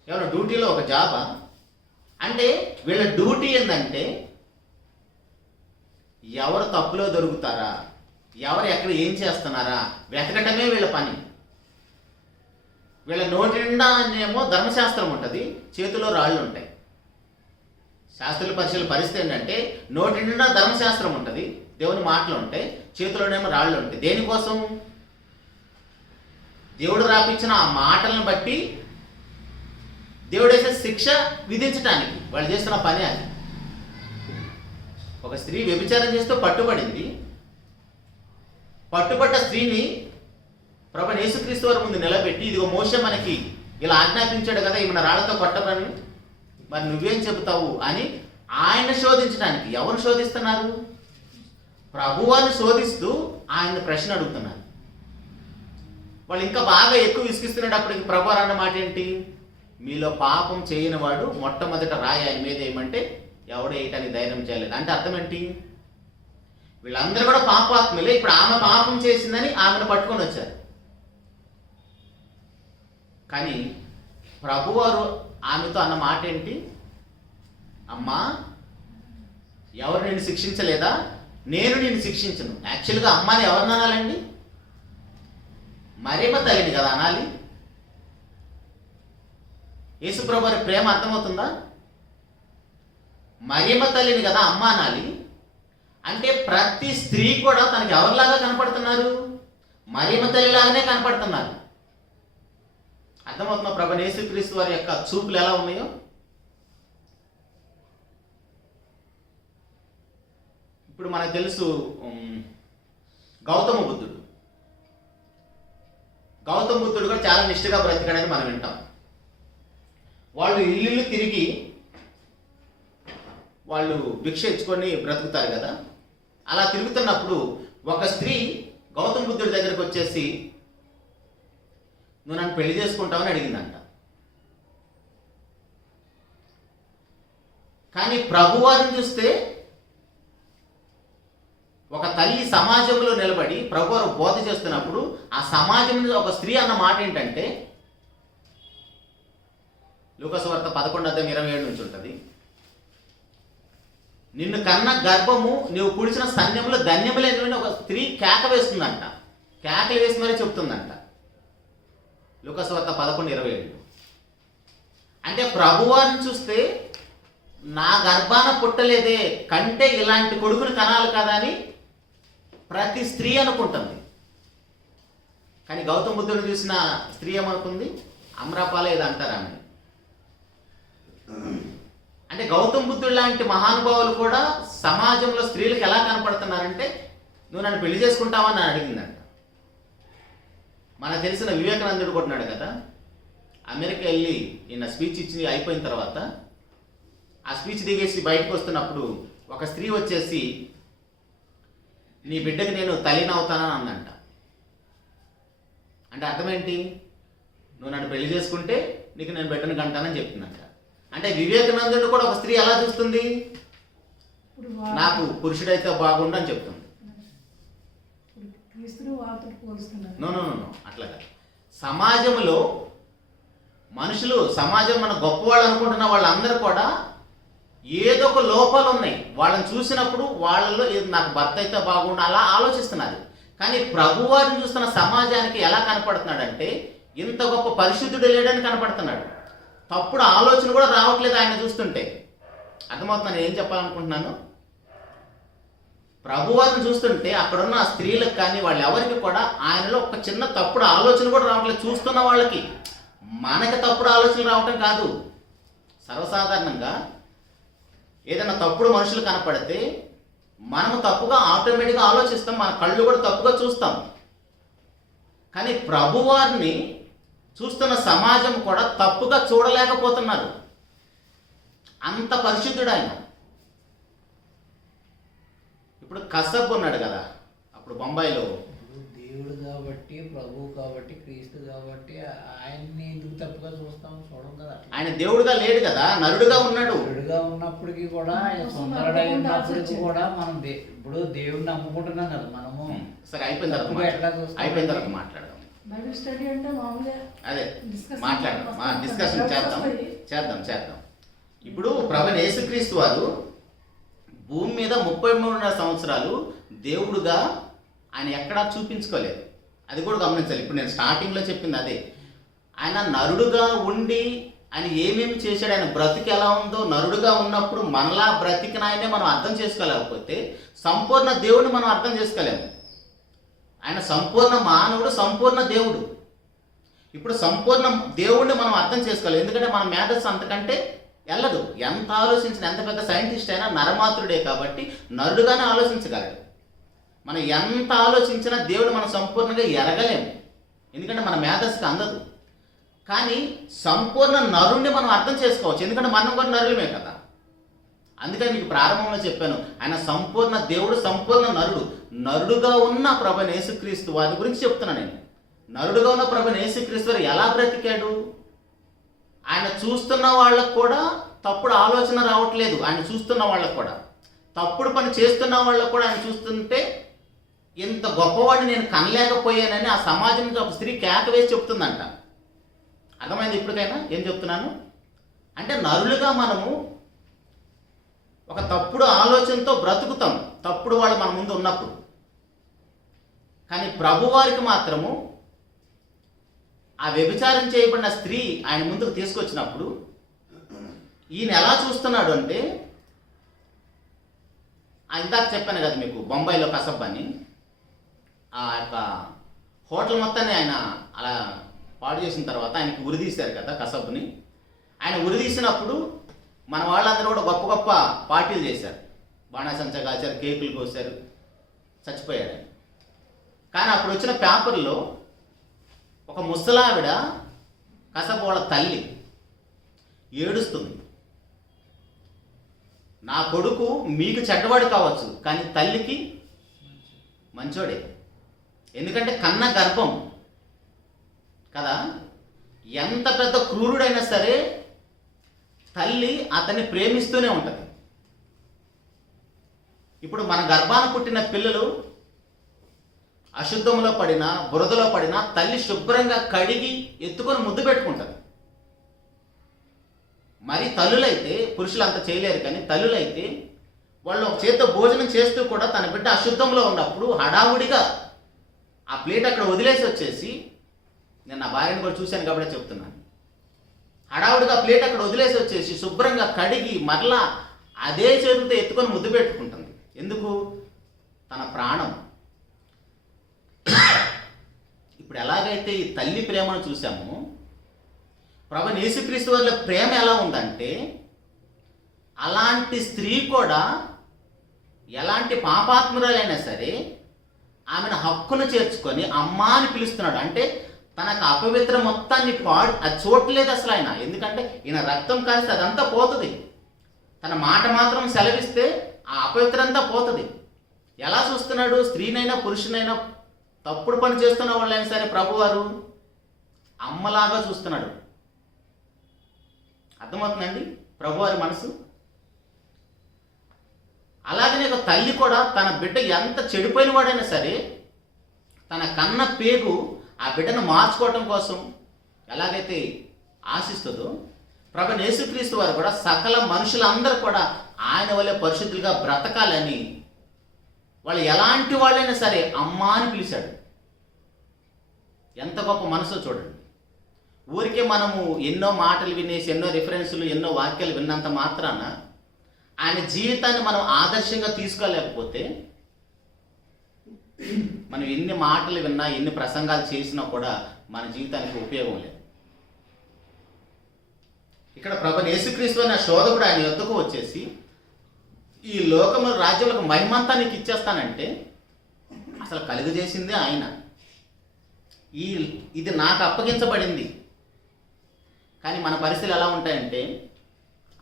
ఏమన్నా డ్యూటీలో ఒక జాబా? అంటే వీళ్ళ డ్యూటీ ఏంటంటే, ఎవరు తప్పులో దొరుకుతారా, ఎవరు ఎక్కడ ఏం చేస్తున్నారా వెతకటమే వీళ్ళ పని. వీళ్ళ నోటి నిండా ఏమో ధర్మశాస్త్రం ఉంటుంది, చేతిలో రాళ్ళు ఉంటాయి. శాస్త్రుల పరిశీలన పరిస్థితి ఏంటంటే, నోటి నిండా ధర్మశాస్త్రం ఉంటుంది, దేవుని మాటలు ఉంటాయి, చేతిలోనేమో రాళ్ళు ఉంటాయి. దేనికోసం? దేవుడు రాపించిన ఆ మాటలను బట్టి దేవుడు వేసే శిక్ష విధించడానికి వాళ్ళు చేస్తున్న పని అది. ఒక స్త్రీ వ్యభిచారం చేస్తూ పట్టుబడింది. పట్టుబడ్డ స్త్రీని ప్రభువైన యేసుక్రీస్తు వారి ముందు నిలబెట్టి, ఇదిగో మోషే మనకి ఇలా ఆజ్ఞాపించాడు కదా ఈమెను రాళ్లతో కొట్టమని, మరి నువ్వేం చెబుతావు అని ఆయన శోధించడానికి. ఎవరు శోధిస్తున్నారు? ప్రభువాన్ని శోధిస్తూ ఆయన ప్రశ్న అడుగుతున్నారు. వాళ్ళు ఇంకా బాగా ఎక్కువ విసిగిస్తున్నప్పటికి ప్రభు అన్న మాట ఏంటి? మీలో పాపం చేయని వాడు మొట్టమొదట రాయి ఆయన మీద ఏమంటే ఎవడో వేయటానికి ధైర్యం చేయలేదు. అంటే అర్థం ఏంటి? వీళ్ళందరూ కూడా పాపాత్ములే. ఇప్పుడు ఆమె పాపం చేసిందని ఆమెను పట్టుకొని వచ్చారు. కానీ ప్రభువారు ఆమెతో అన్న మాట ఏంటి? అమ్మా, ఎవరు నిన్ను శిక్షించలేదా? నేను నిన్ను శిక్షించను. యాక్చువల్గా అమ్మాని ఎవరిని అనాలండి? మరియమ్మ తల్లిని కదా అనాలి. యేసుప్రభు వారి ప్రేమ అర్థమవుతుందా? మరియమ్మ తల్లిని కదా అమ్మ అనాలి. అంటే ప్రతి స్త్రీ కూడా తనకి ఎవరిలాగా కనపడుతున్నారు? మరియమ్మ తల్లిలాగానే కనపడుతున్నారు. అర్థమవుతుందా? ప్రభు యేసుక్రీస్తు వారి యొక్క చూపులు ఎలా ఉన్నాయో. ఇప్పుడు మనకు తెలుసు గౌతమ బుద్ధుడు కూడా చాలా నిష్ఠగా బ్రతికాడని మనం వింటాం. వాళ్ళు ఇల్లు తిరిగి వాళ్ళు భిక్ష ఇచ్చుకొని బ్రతుకుతారు కదా. అలా తిరుగుతున్నప్పుడు ఒక స్త్రీ గౌతమ బుద్ధుడి దగ్గరికి వచ్చేసి నువ్వు నన్ను పెళ్లి చేసుకుంటావని అడిగిందంట. కానీ ప్రభువారిని చూస్తే ఒక తల్లి సమాజంలో నిలబడి ప్రభువారు బోధ చేస్తున్నప్పుడు ఆ సమాజంలో ఒక స్త్రీ అన్న మాట ఏంటంటే, లూకాసు వార్త 11:27 నుంచి ఉంటుంది. నిన్ను కన్న గర్భము నీవు పుడిచిన స్తన్యములు ధన్యములేని ఒక స్త్రీ కేక వేస్తుందంట. కేకలు వేసి మరీ చెప్తుందంట. లూకాసు వార్త 11:27. అంటే ప్రభువారిని చూస్తే నా గర్భాన పుట్టలేదే, కంటే ఇలాంటి కొడుకుని కనాలి కదా అని ప్రతి స్త్రీ అనుకుంటుంది. కానీ గౌతమ బుద్ధుడు చూసిన స్త్రీ ఏమనుకుంది? అమ్రాపాల ఏదో అంటారు ఆమె. అంటే గౌతమ బుద్ధుడు లాంటి మహానుభావులు కూడా సమాజంలో స్త్రీలకు ఎలా కనపడుతున్నారంటే, నువ్వు నన్ను పెళ్లి చేసుకుంటావా అని అడిగిందంట. మనకు తెలిసిన వివేకానందుడు కొట్టినాడు కదా, అమెరికా వెళ్ళి ఈయన స్పీచ్ ఇచ్చి అయిపోయిన తర్వాత ఆ స్పీచ్ దిగేసి బయటకు వస్తున్నప్పుడు ఒక స్త్రీ వచ్చేసి నీ బిడ్డకి నేను తల్లిని అవుతానని అందంట. అంటే అర్థం ఏంటి? నువ్వు నన్ను పెళ్లి చేసుకుంటే నీకు నేను బిడ్డను కంటానని చెప్తుందంట. అంటే వివేకానందుడు కూడా ఒక స్త్రీ ఎలా చూస్తుంది? నాకు పురుషుడైతే బాగుండు అని చెప్తుంది. నో అట్లా కాదు. సమాజంలో మనుషులు, సమాజం మన గొప్పవాళ్ళు అనుకుంటున్న వాళ్ళందరూ కూడా ఏదో ఒక లోపాలు ఉన్నాయి. వాళ్ళని చూసినప్పుడు వాళ్ళలో నాకు భర్త అయితే బాగుండు అలా ఆలోచిస్తున్నారు. కానీ ప్రభువారిని చూస్తున్న సమాజానికి ఎలా కనపడుతున్నాడంటే, ఇంత గొప్ప పరిశుద్ధుడు లేడని కనపడుతున్నాడు. తప్పుడు ఆలోచన కూడా రావట్లేదు ఆయన చూస్తుంటే. అర్థమవుతున్నాను ఏం చెప్పాలనుకుంటున్నాను? ప్రభువారిని చూస్తుంటే అక్కడున్న స్త్రీలకు కానీ వాళ్ళు ఎవరికి కూడా ఆయనలో ఒక చిన్న తప్పుడు ఆలోచన కూడా రావట్లేదు. చూస్తున్న వాళ్ళకి. మనకి తప్పుడు ఆలోచన రావటం కాదు. సర్వసాధారణంగా ఏదైనా తప్పుడు మనుషులు కనపడితే మనము తప్పుగా ఆటోమేటిక్గా ఆలోచిస్తాం, మన కళ్ళు కూడా తప్పుగా చూస్తాం. కానీ ప్రభువారిని చూస్తున్న సమాజం కూడా తప్పుగా చూడలేకపోతున్నారు. అంత పరిశుద్ధుడు ఆయన. ఇప్పుడు కసబ్ ఉన్నాడు కదా అప్పుడు బొంబాయిలో. దేవుడు కాబట్టి, ప్రభువు కాబట్టి, క్రీస్తు కాబట్టి ఆయన్ని ఎందుకు తప్పుగా చూస్తాం? చూడం కదా. ఆయన దేవుడుగా లేడు కదా, నరుడుగా ఉన్నాడు. నరుడుగా ఉన్నప్పటికీ కూడా, ఆయన సుందరుడై ఉన్నప్పటికీ కూడా మనం ఇప్పుడు దేవుడిని నమ్ముకుంటున్నాం కదా మనము. సరే అయిపోయిన తర్వాత మాట్లాడదాం. అదే మాట్లాడదాం, డిస్కషన్ చేద్దాం. ఇప్పుడు ప్రభువైన యేసుక్రీస్తు వారు భూమి మీద 33 సంవత్సరాలు దేవుడుగా ఆయన ఎక్కడా చూపించుకోలేదు. అది కూడా గమనించాలి. ఇప్పుడు నేను స్టార్టింగ్లో చెప్పింది అదే. ఆయన నరుడుగా ఉండి ఆయన ఏమేమి చేశాడు, ఆయన బ్రతికి ఎలా ఉందో, నరుడుగా ఉన్నప్పుడు మనలా బ్రతికిన ఆయనే మనం అర్థం చేసుకోలేకపోతే సంపూర్ణ దేవుడిని మనం అర్థం చేసుకోలేము. ఆయన సంపూర్ణ మానవుడు, సంపూర్ణ దేవుడు. ఇప్పుడు సంపూర్ణ దేవుడిని మనం అర్థం చేసుకోవాలి. ఎందుకంటే మన మేధస్సు అంతకంటే వెళ్ళదు. ఎంత ఆలోచించిన, ఎంత పెద్ద సైంటిస్ట్ అయినా నరమాత్రుడే కాబట్టి నరుడుగానే ఆలోచించగలడు. మనం ఎంత ఆలోచించినా దేవుడు మనం సంపూర్ణంగా ఎరగలేము. ఎందుకంటే మన మేధస్సుకి అందదు. కానీ సంపూర్ణ నరుణ్ణి మనం అర్థం చేసుకోవచ్చు, ఎందుకంటే మనం కూడా నరులమే కదా. అందుకని మీకు ప్రారంభంలో చెప్పాను, ఆయన సంపూర్ణ దేవుడు, సంపూర్ణ నరుడు. నరుడుగా ఉన్న ప్రభువైన యేసుక్రీస్తు వారి గురించి చెప్తున్నాను నేను. నరుడుగా ఉన్న ప్రభువైన యేసుక్రీస్తు వారు ఎలా బ్రతికాడు? ఆయన చూస్తున్న వాళ్ళకు కూడా తప్పుడు ఆలోచన రావట్లేదు. ఆయన చూస్తున్న వాళ్ళకు కూడా తప్పుడు పని చేస్తున్న వాళ్ళకు కూడా ఆయన చూస్తుంటే, ఇంత గొప్పవాడిని నేను కనలేకపోయానని ఆ సమాజం నుంచి ఒక స్త్రీ కేక వేసి చెప్తుందంట. అర్థమైంది ఇప్పటికైనా ఏం చెప్తున్నాను అంటే, నరులుగా మనము ఒక తప్పుడు ఆలోచనతో బ్రతుకుతాం, తప్పుడు వాళ్ళు మన ముందు ఉన్నప్పుడు. కానీ ప్రభువారికి మాత్రము ఆ వ్యభిచారం చేయబడిన స్త్రీ ఆయన ముందుకు తీసుకొచ్చినప్పుడు ఈయన ఎలా చూస్తున్నాడు అంటే, ఇందాక చెప్పాను కదా మీకు, బొంబాయిలో కసబ్ అని ఆ యొక్క హోటల్ మొత్తాన్ని ఆయన అలా పాడు చేసిన తర్వాత ఆయనకి ఉరిదీశారు కదా కసబ్ని. ఆయన ఉరిదీసినప్పుడు మన వాళ్ళందరూ కూడా గొప్ప గొప్ప పార్టీలు చేశారు, బాణాసంచా కాల్చారు, కేకులు కోసారు, చచ్చిపోయాడు ఆయన. కానీ అప్పుడు వచ్చిన పేపర్లో ఒక ముసలావిడ, కసబ్ వాళ్ళ తల్లి ఏడుస్తుంది, నా కొడుకు మీకు చెడ్డవాడు కావచ్చు కానీ తల్లికి మంచోడే, ఎందుకంటే కన్న గర్భం కదా. ఎంత పెద్ద క్రూరుడైనా సరే తల్లి అతన్ని ప్రేమిస్తూనే ఉంటుంది. ఇప్పుడు మన గర్భాన పుట్టిన పిల్లలు అశుద్ధంలో పడినా బురదలో పడినా తల్లి శుభ్రంగా కడిగి ఎత్తుకొని ముద్దు పెట్టుకుంటుంది. మరి తల్లులైతే, పురుషులు అంత చేయలేరు కానీ తల్లులైతే వాళ్ళు ఒక చేత్తో భోజనం చేస్తూ కూడా తన బిడ్డ అశుద్ధంలో ఉన్నప్పుడు హడావుడిగా ఆ ప్లేట్ అక్కడ వదిలేసి వచ్చేసి, నేను నా భార్యను కూడా చూశాను కాబట్టి చెప్తున్నాను, హడావుడిగా ప్లేట్ అక్కడ వదిలేసి వచ్చేసి శుభ్రంగా కడిగి మరలా అదే చేతులతో ఎత్తుకొని ముద్దు పెట్టుకుంటుంది. ఎందుకు? తన ప్రాణం. ఇప్పుడు ఎలాగైతే ఈ తల్లి ప్రేమను చూసామో, ప్రభువైన యేసుక్రీస్తు వారి ప్రేమ ఎలా ఉందంటే, అలాంటి స్త్రీ కూడా ఎలాంటి పాపాత్మురాలైనా సరే ఆమెను హక్కును చేర్చుకొని అమ్మా అని పిలుస్తున్నాడు. అంటే తనకు అపవిత్ర మొత్తాన్ని అది చూడలేదు అసలు ఆయన, ఎందుకంటే ఈయన రక్తం కాస్తే అదంతా పోతుంది, తన మాట మాత్రం సెలవిస్తే ఆ అపవిత్రంతా పోతుంది. ఎలా చూస్తున్నాడు? స్త్రీనైనా పురుషునైనా, తప్పుడు పని చేస్తున్న వాళ్ళైనా సరే ప్రభువారు అమ్మలాగా చూస్తున్నాడు. అర్థమవుతుందండి ప్రభువారి మనసు? అలాగనే ఒక తల్లి కూడా తన బిడ్డ ఎంత చెడిపోయిన వాడైనా సరే తన కన్న పేగు ఆ బిడ్డను మార్చుకోవటం కోసం ఎలాగైతే ఆశిస్తుందో, ప్రభువైన యేసుక్రీస్తు వారు కూడా సకల మనుషులందరూ కూడా ఆయన వల్లే పరిశుద్ధులుగా బ్రతకాలని, వాళ్ళు ఎలాంటి వాళ్ళైనా సరే అమ్మా అని పిలిచాడు. ఎంత గొప్ప మనసో చూడండి. ఊరికే మనము ఎన్నో మాటలు వినేసి, ఎన్నో రిఫరెన్సులు, ఎన్నో వాక్యాలు విన్నంత మాత్రాన ఆయన జీవితాన్ని మనం ఆదర్శంగా తీసుకోలేకపోతే, మనం ఎన్ని మాటలు విన్నా, ఎన్ని ప్రసంగాలు చేసినా కూడా మన జీవితానికి ఉపయోగం లేదు. ఇక్కడ ప్రభువైన యేసుక్రీస్తు అనే శోధకుడు ఆయన యొద్దకు వచ్చేసి, ఈ లోకంలో రాజ్యాలకు మహిమంతా నీకు ఇచ్చేస్తానంటే అసలు కలుగజేసిందే ఆయన. ఇది నాకు అప్పగించబడింది. కానీ మన పరిస్థితులు ఎలా ఉంటాయంటే,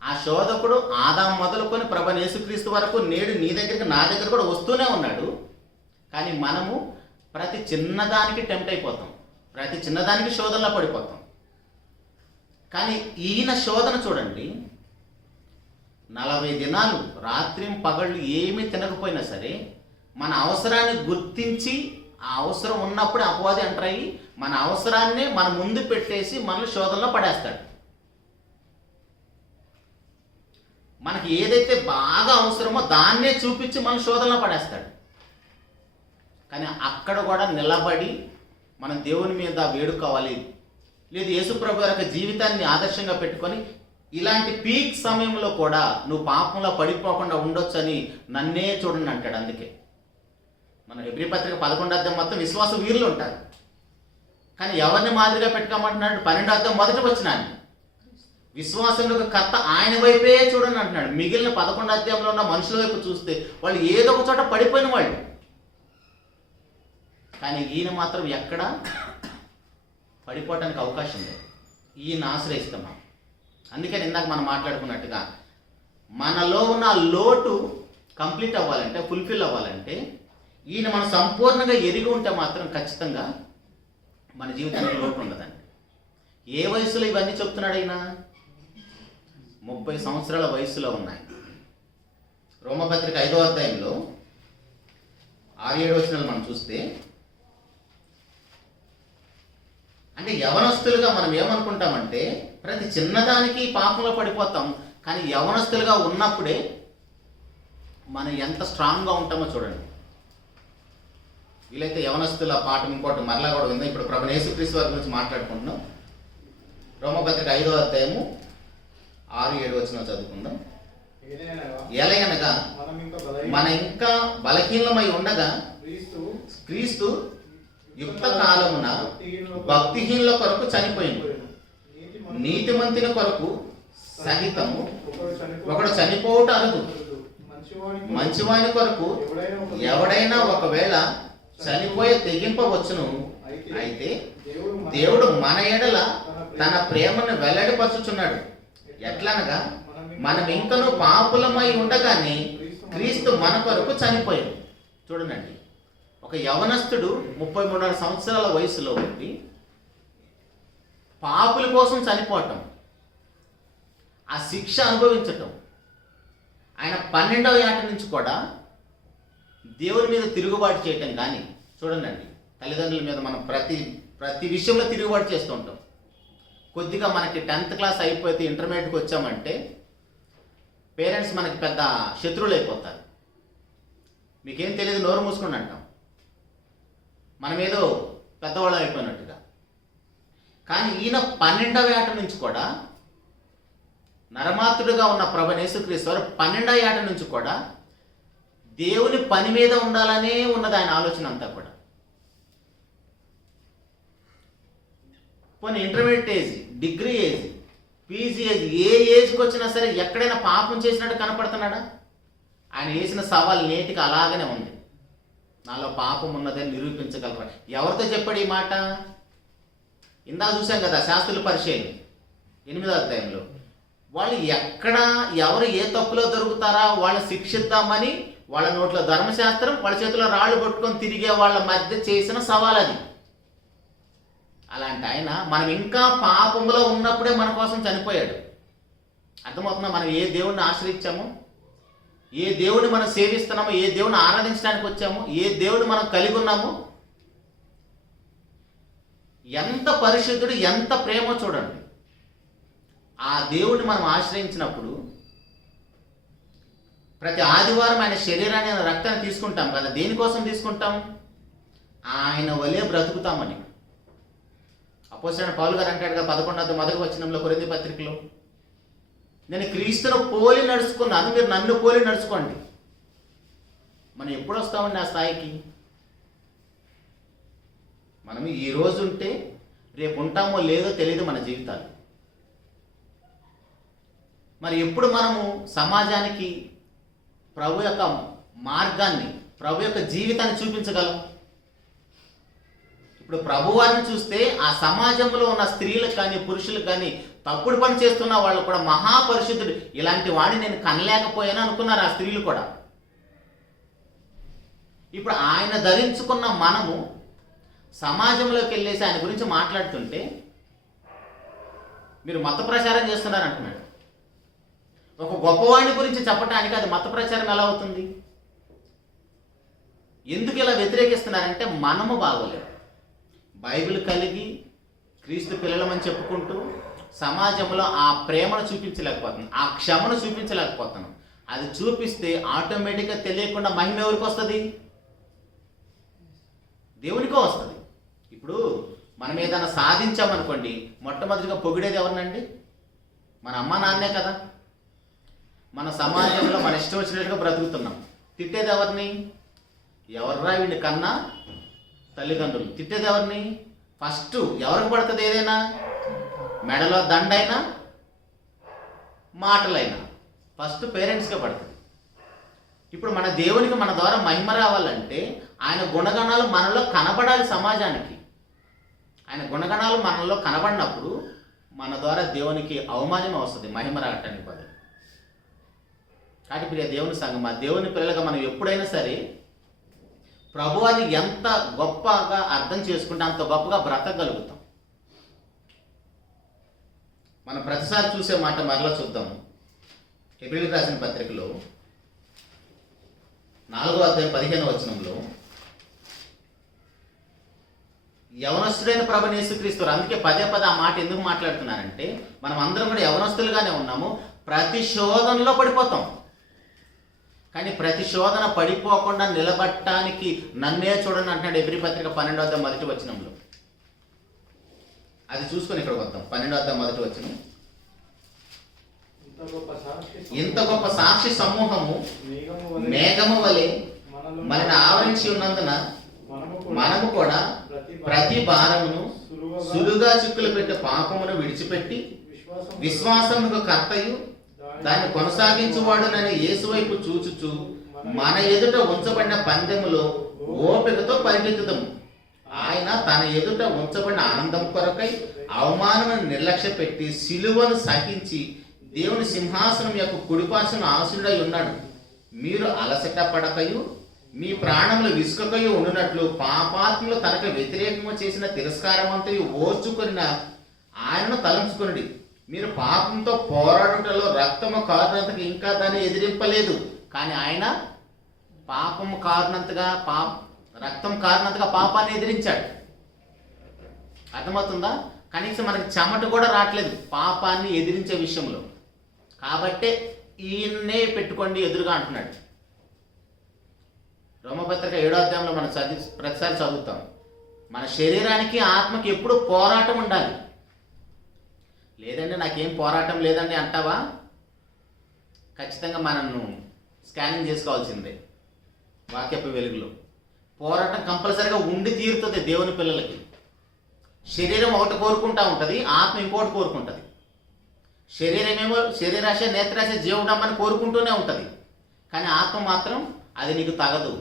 ఆ శోధకుడు ఆదాం మొదలుకొని ప్రభువైన యేసుక్రీస్తు వరకు నేడు నీ దగ్గరికి, నా దగ్గర కూడా వస్తూనే ఉన్నాడు. కానీ మనము ప్రతి చిన్నదానికి టెంప్ట్ అయిపోతాం, ప్రతి చిన్నదానికి శోధనలో పడిపోతాం. కానీ ఈయన శోధన చూడండి, 40 దినాలు రాత్రి పగళ్ళు ఏమీ తినకపోయినా సరే మన అవసరాన్ని గుర్తించి, ఆ అవసరం ఉన్నప్పుడు అపవాది ఎంటర్ అయ్యి మన అవసరాన్నే మన ముందు పెట్టేసి మనల్ని శోధనలో పడేస్తాడు. మనకి ఏదైతే బాగా అవసరమో దాన్నే చూపించి మన శోధనలో పడేస్తాడు. కానీ అక్కడ కూడా నిలబడి మనం దేవుని మీద వేడుకోవాలి, లేదు యేసుప్రభు యొక్క జీవితాన్ని ఆదర్శంగా పెట్టుకొని ఇలాంటి పీక్ సమయంలో కూడా నువ్వు పాపంలో పడిపోకుండా ఉండొచ్చని నన్నే చూడండి అంటాడు. అందుకే మన హెబ్రీ పత్రిక 11వ అధ్యాయం మొత్తం విశ్వాస వీరులు ఉంటారు. కానీ ఎవరిని మాదిరిగా పెట్టుకోమంటున్నాడు? 12వ అధ్యాయం మొదటి వచనాన్ని, విశ్వాసంలో కర్త ఆయన వైపే చూడండి అంటున్నాడు. మిగిలిన 11వ అధ్యాయంలో ఉన్న మనుషుల వైపు చూస్తే వాళ్ళు ఏదో ఒక చోట పడిపోయిన వాళ్ళు. కానీ ఈయన మాత్రం ఎక్కడ పడిపోవటానికి అవకాశం లేదు. ఈయన ఆశ్రయిస్తున్నాం. అందుకని ఇందాక మనం మాట్లాడుకున్నట్టుగా మనలో ఉన్న లోటు కంప్లీట్ అవ్వాలంటే, ఫుల్ఫిల్ అవ్వాలంటే ఈయన మనం సంపూర్ణంగా ఎరిగి ఉంటే మాత్రం ఖచ్చితంగా మన జీవితానికి లోటు ఉండదండి. ఏ వయసులో ఇవన్నీ చెప్తున్నాడు ఆయన? 30 సంవత్సరాల వయసులో ఉన్నాయి. రోమపత్రిక 5వ అధ్యాయంలో 6-7 వచనాలు మనం చూస్తే, అంటే యవనస్తులుగా మనం ఏమనుకుంటామంటే ప్రతి చిన్నదానికి పాపంలో పడిపోతాం. కానీ యవనస్తులుగా ఉన్నప్పుడే మనం ఎంత స్ట్రాంగ్గా ఉంటామో చూడండి. వీలైతే యవనస్తుల పాఠం ఇంకోటి మరలా కూడా విందాం. ఇప్పుడు ప్రభువైన యేసుక్రీస్తు వారి గురించి మాట్లాడుకుంటున్నాం. రోమపత్రిక 5వ అధ్యాయము 6-7 వచనాలు చదువుకుందాం. ఎలయనగా మన ఇంకా బలహీనమై ఉండగా క్రీస్తు యుక్త కాలమున భక్తిహీనుల కొరకు చనిపోయింది. నీతిమంతుని కొరకు సహితము ఒకడు చనిపోవుట అరుదు. మంచివాని కొరకు ఎవడైనా ఒకవేళ చనిపోయే తెగింపవచ్చును. అయితే దేవుడు మన ఎడల తన ప్రేమను వెల్లడిపరుచుచున్నాడు. ఎట్లనగా మనం ఇంకనూ పాపులమై ఉండగానే క్రీస్తు మన కొరకు చనిపోయాడు. చూడండి, ఒక యవనస్తుడు 33 సంవత్సరాల వయసులో ఉండి పాపుల కోసం చనిపోవటం, ఆ శిక్ష అనుభవించటం, ఆయన 12వ ఏట నుంచి కూడా దేవుని మీద తిరుగుబాటు చేయటం. కానీ చూడండి, తల్లిదండ్రుల మీద మనం ప్రతి విషయంలో తిరుగుబాటు చేస్తూ ఉంటాం. కొద్దిగా మనకి 10th క్లాస్ అయిపోతే ఇంటర్మీడియట్కి వచ్చామంటే పేరెంట్స్ మనకి పెద్ద శత్రువులు అయిపోతారు. మీకేం తెలియదు, నోరు మూసుకుని అంటాం, మనం ఏదో పెద్దవాళ్ళు అయిపోయినట్టుగా. కానీ ఈయన 12వ ఏట నుంచి కూడా, నరమాతుడుగా ఉన్న ప్రభువైన యేసుక్రీస్తు వారు 12వ ఏట నుంచి కూడా దేవుని పని మీద ఉండాలనే ఉన్నది ఆయన ఆలోచన అంతా కూడా. పోనీ intermediate age, degree age, PG age, ఏ ఏజ్కి వచ్చినా సరే ఎక్కడైనా పాపం చేసినట్టు కనపడుతున్నాడా? ఆయన వేసిన సవాల్ నేటికి అలాగనే ఉంది. నాలో పాపం ఉన్నదని నిరూపించగలరా? ఎవరితో చెప్పాడు ఈ మాట? ఇందా చూసాం కదా, శాస్త్రుల పరిచయం 8వ అధ్యాయంలో. వాళ్ళు ఎవరు ఏ తప్పులో దొరుకుతారా వాళ్ళని శిక్షిద్దామని వాళ్ళ నోట్లో ధర్మశాస్త్రం, వాళ్ళ చేతిలో రాళ్ళు పట్టుకొని తిరిగే వాళ్ళ మధ్య చేసిన సవాల్ అది. అలాంటి ఆయన మనం ఇంకా పాపంలో ఉన్నప్పుడే మన కోసం చనిపోయాడు. అర్థమవుతుందా? మనం ఏ దేవుడిని ఆశ్రయించామో, ఏ దేవుడిని మనం సేవిస్తున్నామో, ఏ దేవుడిని ఆరాధించడానికి వచ్చామో, ఏ దేవుడిని మనం కలిగి ఉన్నామో, ఎంత పరిశుద్ధుడు, ఎంత ప్రేమో చూడండి. ఆ దేవుడిని మనం ఆశ్రయించినప్పుడు ప్రతి ఆదివారం ఆయన శరీరాన్ని, ఆయన రక్తాన్ని తీసుకుంటాం కదా. దేనికోసం తీసుకుంటాం? ఆయన వలే బ్రతుకుతామని. అపోస్తలుడైన పౌలు గారు అంటాడు కదా 11వ వచనంలో కొరింథీ పత్రికలో, నేను క్రీస్తును పోలి నడుచుకున్నాను, మీరు నన్ను పోలి నడుచుకోండి. మనం ఎప్పుడు వస్తామండి ఆ స్థాయికి? మనం ఈ రోజు ఉంటే రేపు ఉంటామో లేదో తెలియదు మన జీవితాలు. మరి ఎప్పుడు మనము సమాజానికి ప్రభు యొక్క మార్గాన్ని, ప్రభు యొక్క జీవితాన్ని చూపించగలం? ఇప్పుడు ప్రభువారిని చూస్తే ఆ సమాజంలో ఉన్న స్త్రీలకు కానీ పురుషులకు కానీ తప్పుడు పని చేస్తున్న వాళ్ళు కూడా మహాపరిశుద్ధుడు, ఇలాంటి వాడిని నేను కనలేకపోయాను అనుకున్నారు ఆ స్త్రీలు కూడా. ఇప్పుడు ఆయన ధరించుకున్న మనము సమాజంలోకి వెళ్ళేసి ఆయన గురించి మాట్లాడుతుంటే మీరు మత ప్రచారం చేస్తున్నారు అంటున్నాడు. ఒక గొప్పవాడిని గురించి చెప్పడానికి అది మత ప్రచారం ఎలా అవుతుంది? ఎందుకు ఇలా వ్యతిరేకిస్తున్నారంటే మనము బాగోలేము. బైబిల్ కలిగి క్రీస్తు పిల్లలమని చెప్పుకుంటూ సమాజంలో ఆ ప్రేమను చూపించలేకపోతున్నాం, ఆ క్షమను చూపించలేకపోతున్నాం. అది చూపిస్తే ఆటోమేటిక్గా తెలియకుండా మహిమ ఎవరికి వస్తుంది? దేవునికో వస్తుంది. ఇప్పుడు మనం ఏదైనా సాధించామనుకోండి, మొట్టమొదటిగా పొగిడేది ఎవరినండి? మన అమ్మ నాన్నే కదా. మన సమాజంలో మన ఇష్టం వచ్చినట్టుగా బ్రతుకుతున్నాం. తిట్టేది ఎవరిని? ఎవర్రా వీడిని కన్నా? తల్లిదండ్రులు. తిట్టేది ఎవరిని? ఫస్ట్ ఎవరికి పడుతుంది? ఏదైనా మెడలో దండైనా మాటలైనా ఫస్ట్ పేరెంట్స్కే పడుతుంది. ఇప్పుడు మన దేవునికి మన ద్వారా మహిమ రావాలంటే ఆయన గుణగణాలు మనలో కనబడాలి సమాజానికి. ఆయన గుణగణాలు మనలో కనబడినప్పుడు మన ద్వారా దేవునికి అవమానమే వస్తుంది, మహిమ రావటానికి బదులు. కాబట్టి ప్రియ దేవుని సంఘం, ఆ దేవుని పిల్లలుగా మనం ఎప్పుడైనా సరే ప్రభు అది ఎంత గొప్పగా అర్థం చేసుకుంటే అంత గొప్పగా బ్రతకగలుగుతాం. మనం ప్రతిసారి చూసే మాట మరలా చూద్దాం. హెబ్రీయులకు రాసిన పత్రికలో 4వ అధ్యాయం 15వ వచనంలో, యవనస్తుడైన ప్రభువైన యేసుక్రీస్తు. అందుకే పదే పదే ఆ మాట ఎందుకు మాట్లాడుతున్నానంటే, మనం అందరం కూడా యవనస్తులుగానే ఉన్నాము, ప్రతి శోధనలో పడిపోతాం. కానీ ప్రతి శోధన పడిపోకుండా నిలబట్టడానికి నన్నే చూడండి అంటున్నాడు హెబ్రీ పత్రిక 12వ అధ్యాయం 1వ వచనంలో. అది చూసుకొని ఇక్కడ వద్దాం. 12వ అధ్యాయం 1వ వచనం. ఇంత గొప్ప సాక్షి సమూహము మేఘము వలె మనల్ని ఆవరించి ఉన్నందున మనము కూడా ప్రతి భారమును సులువుగా చిక్కులు పెట్టే పాపమును విడిచిపెట్టి విశ్వాసముకు కర్తయు దాన్ని కొనసాగించువాడునని యేసు వైపు చూచుచు మన ఎదుట ఉంచబడిన పందెములో ఓపికతో పరిగెత్తుదము. ఆయన తన ఎదుట ఉంచబడిన ఆనందం కొరకై అవమానమును నిర్లక్ష్య పెట్టి సిలువను సహించి దేవుని సింహాసనం యొక్క కుడిపార్శ్వన ఆసీనుడై ఉన్నాడు. మీరు అలసట పడకయు మీ ప్రాణములు విసుకకయు ఉండునట్లు పాపాత్ములు తనకు వ్యతిరేకంగా చేసిన తిరస్కారమంతయు ఓర్చుకున్న ఆయనను తలంచుకునుడి. మీరు పాపంతో పోరాడుటలో రక్తము కారునంతగా ఇంకా దాన్ని ఎదిరింపలేదు, కానీ ఆయన పాపము కారునంతగా రక్తం కారునంతగా పాపాన్ని ఎదిరించాడు. అర్థమవుతుందా? కనీసం మనకి చెమట కూడా రావట్లేదు పాపాన్ని ఎదిరించే విషయంలో. కాబట్టే ఈయన్నే పెట్టుకోండి ఎదురుగా అంటున్నాడు. రోమపత్రిక 7వ అధ్యాయంలో మనం ప్రతిసారి చదువుతాం. మన శరీరానికి ఆత్మకి ఎప్పుడు పోరాటం ఉండాలి. లేదండి నాకేం పోరాటం లేదండి అంటావా, ఖచ్చితంగా మనను స్కానింగ్ చేసుకోవాల్సిందే. వాక్యపు వెలుగులో పోరాటం కంపల్సరీగా ఉండి తీరుతుంది దేవుని పిల్లలకి. శరీరం ఒకటి కోరుకుంటా ఉంటుంది, ఆత్మ ఇంకోటి కోరుకుంటుంది. శరీరమేమో శరీరాశ నేత్రాశ జీవడమ్మని కోరుకుంటూనే ఉంటుంది, కానీ ఆత్మ మాత్రం అది నీకు తగదు,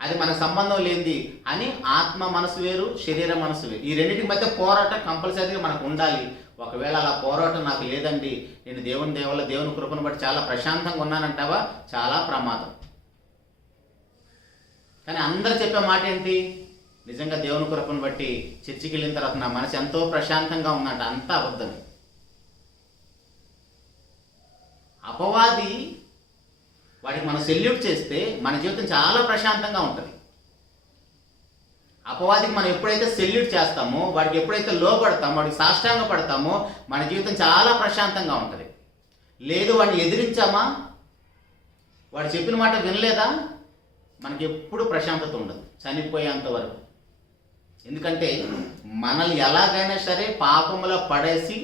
అది మనకు సంబంధం లేనిది అని ఆత్మ మనసు వేరు, శరీర మనసు వేరు. ఈ రెండింటి మధ్య పోరాటం కంపల్సరీగా మనకు ఉండాలి. ఒకవేళ అలా పోరాటం నాకు లేదండి, నేను దేవుని కృపను బట్టి చాలా ప్రశాంతంగా ఉన్నానంటావా, చాలా ప్రమాదం. కానీ అందరు చెప్పే మాట ఏంటి? నిజంగా దేవుని కృపను బట్టి చర్చికి వెళ్ళిన తర్వాత నా మనసు ఎంతో ప్రశాంతంగా ఉందంట. అంతా అబద్ధమే. అపవాది వాడికి మనం సెల్యూట్ చేస్తే మన జీవితం చాలా ప్రశాంతంగా ఉంటుంది. అపవాదికి మనం ఎప్పుడైతే సెల్యూట్ చేస్తామో, వాడికి ఎప్పుడైతే లోపడతామో, వాడికి సాష్టాంగ పడతామో, మన జీవితం చాలా ప్రశాంతంగా ఉంటుంది. లేదు వాడిని ఎదిరించామా, వాడు చెప్పిన మాట వినలేదా, మనకి ఎప్పుడు ప్రశాంతత ఉండదు చనిపోయేంత వరకు. ఎందుకంటే మనల్ని ఎలాగైనా సరే పాపములో పడేసి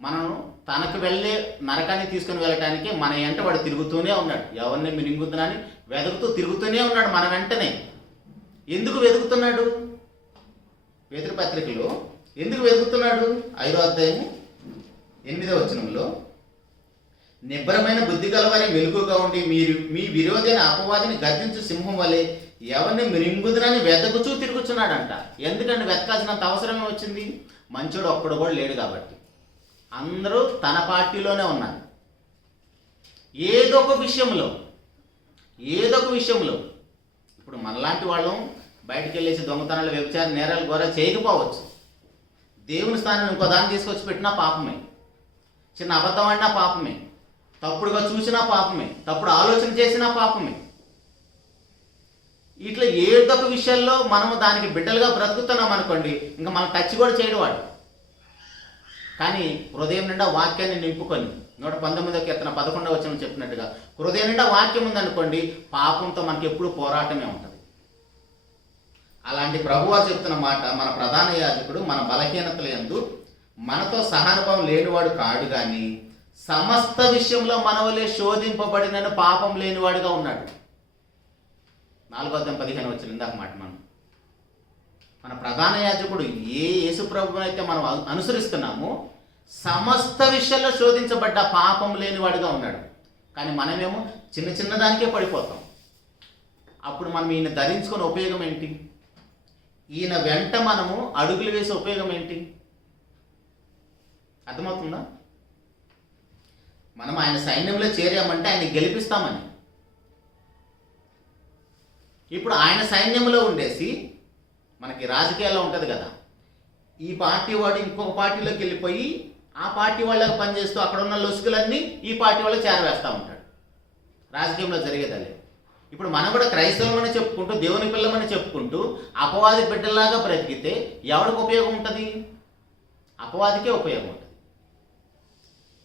మనం తనకు వెళ్ళే నరకాన్ని తీసుకుని వెళ్ళటానికి మన వెంట వాడు తిరుగుతూనే ఉన్నాడు. ఎవరిని మిరింగుద్దునని వెతుకుతూ తిరుగుతూనే ఉన్నాడు మన వెంటనే. ఎందుకు వెతుకుతున్నాడు? పేతురు పత్రికలో ఎందుకు వెతుకుతున్నాడు? 5వ అధ్యాయం 8వ వచనంలో, నిబ్బరమైన బుద్ధి గలవారి మెలకుగా ఉండి మీరు మీ విరోధైన అపవాదిని గర్జించు సింహం వలె ఎవరిని మిరింగుదునని వెతకుచూ తిరుగుతున్నాడంట. ఎందుకంటే వెతకాల్సినంత అవసరమే వచ్చింది? మంచోడు ఒక్కడు కూడా లేడు కాబట్టి. అందరూ తన పార్టీలోనే ఉన్నారు. ఏదో ఒక విషయంలో ఇప్పుడు మనలాంటి వాళ్ళం బయటికి వెళ్ళేసి దొంగతనాలు, వ్యభిచార నేరాలు గోర చేయకపోవచ్చు. దేవుని స్థానాన్ని ఇంకో దాన్ని తీసుకొచ్చి పెట్టినా పాపమే, చిన్న అబద్ధం ఆడినా పాపమే, తప్పుడుగా చూసినా పాపమే, తప్పుడు ఆలోచన చేసినా పాపమే. ఇట్లా ఏదో ఒక విషయాల్లో మనము దానికి బిడ్డలుగా బ్రతుకుతున్నాం అనుకోండి, ఇంకా మనం టచ్ కూడా చేయడు వాడు. కానీ హృదయం నిండా వాక్యాన్ని నింపుకొని 119వ కీర్తన 11వ వచనం చెప్పినట్టుగా హృదయం నిండా వాక్యం ఉందనుకోండి, పాపంతో మనకి ఎప్పుడు పోరాటమే ఉంటుంది. అలాంటి ప్రభువారు చెప్తున్న మాట, మన ప్రధాన యాజకుడు మన బలహీనతల యందు మనతో సహానుభవం లేనివాడు కాడు కానీ సమస్త విషయంలో మనవలే శోధింపబడినను పాపం లేనివాడుగా ఉన్నాడు. 4వ అధ్యాయం 15వ వచనం ఇందాక మాట. మన ప్రధాన యాజకుడు ఏ యేసు ప్రభువుని అయితే మనం అనుసరిస్తున్నామో సమస్త విషయాల్లో శోధించబడ్డ పాపం లేనివాడుగా ఉన్నాడు. కానీ మనమేమో చిన్న చిన్న దానికే పడిపోతాం. అప్పుడు మనం ఈయన ధరించుకునే ఉపయోగం ఏంటి? ఈయన వెంట మనము అడుగులు వేసే ఉపయోగం ఏంటి? అర్థమవుతుందా? మనం ఆయన సైన్యంలో చేరామంటే ఆయన గెలిపిస్తామని. ఇప్పుడు ఆయన సైన్యంలో ఉండేసి, మనకి రాజకీయాల్లో ఉంటుంది కదా, ఈ పార్టీ వాడు ఇంకొక పార్టీలోకి వెళ్ళిపోయి ఆ పార్టీ వాళ్ళకి పనిచేస్తూ అక్కడ ఉన్న లొసుగులన్నీ ఈ పార్టీ వాళ్ళకి చేరవేస్తూ ఉంటాడు. రాజకీయంలో జరిగేది అదే. ఇప్పుడు మనం కూడా క్రైస్తవులమని చెప్పుకుంటూ, దేవుని పిల్లమని చెప్పుకుంటూ అపవాది బిడ్డలాగా బ్రతికితే ఎవరికి ఉపయోగం ఉంటుంది? అపవాదికే ఉపయోగం ఉంటుంది.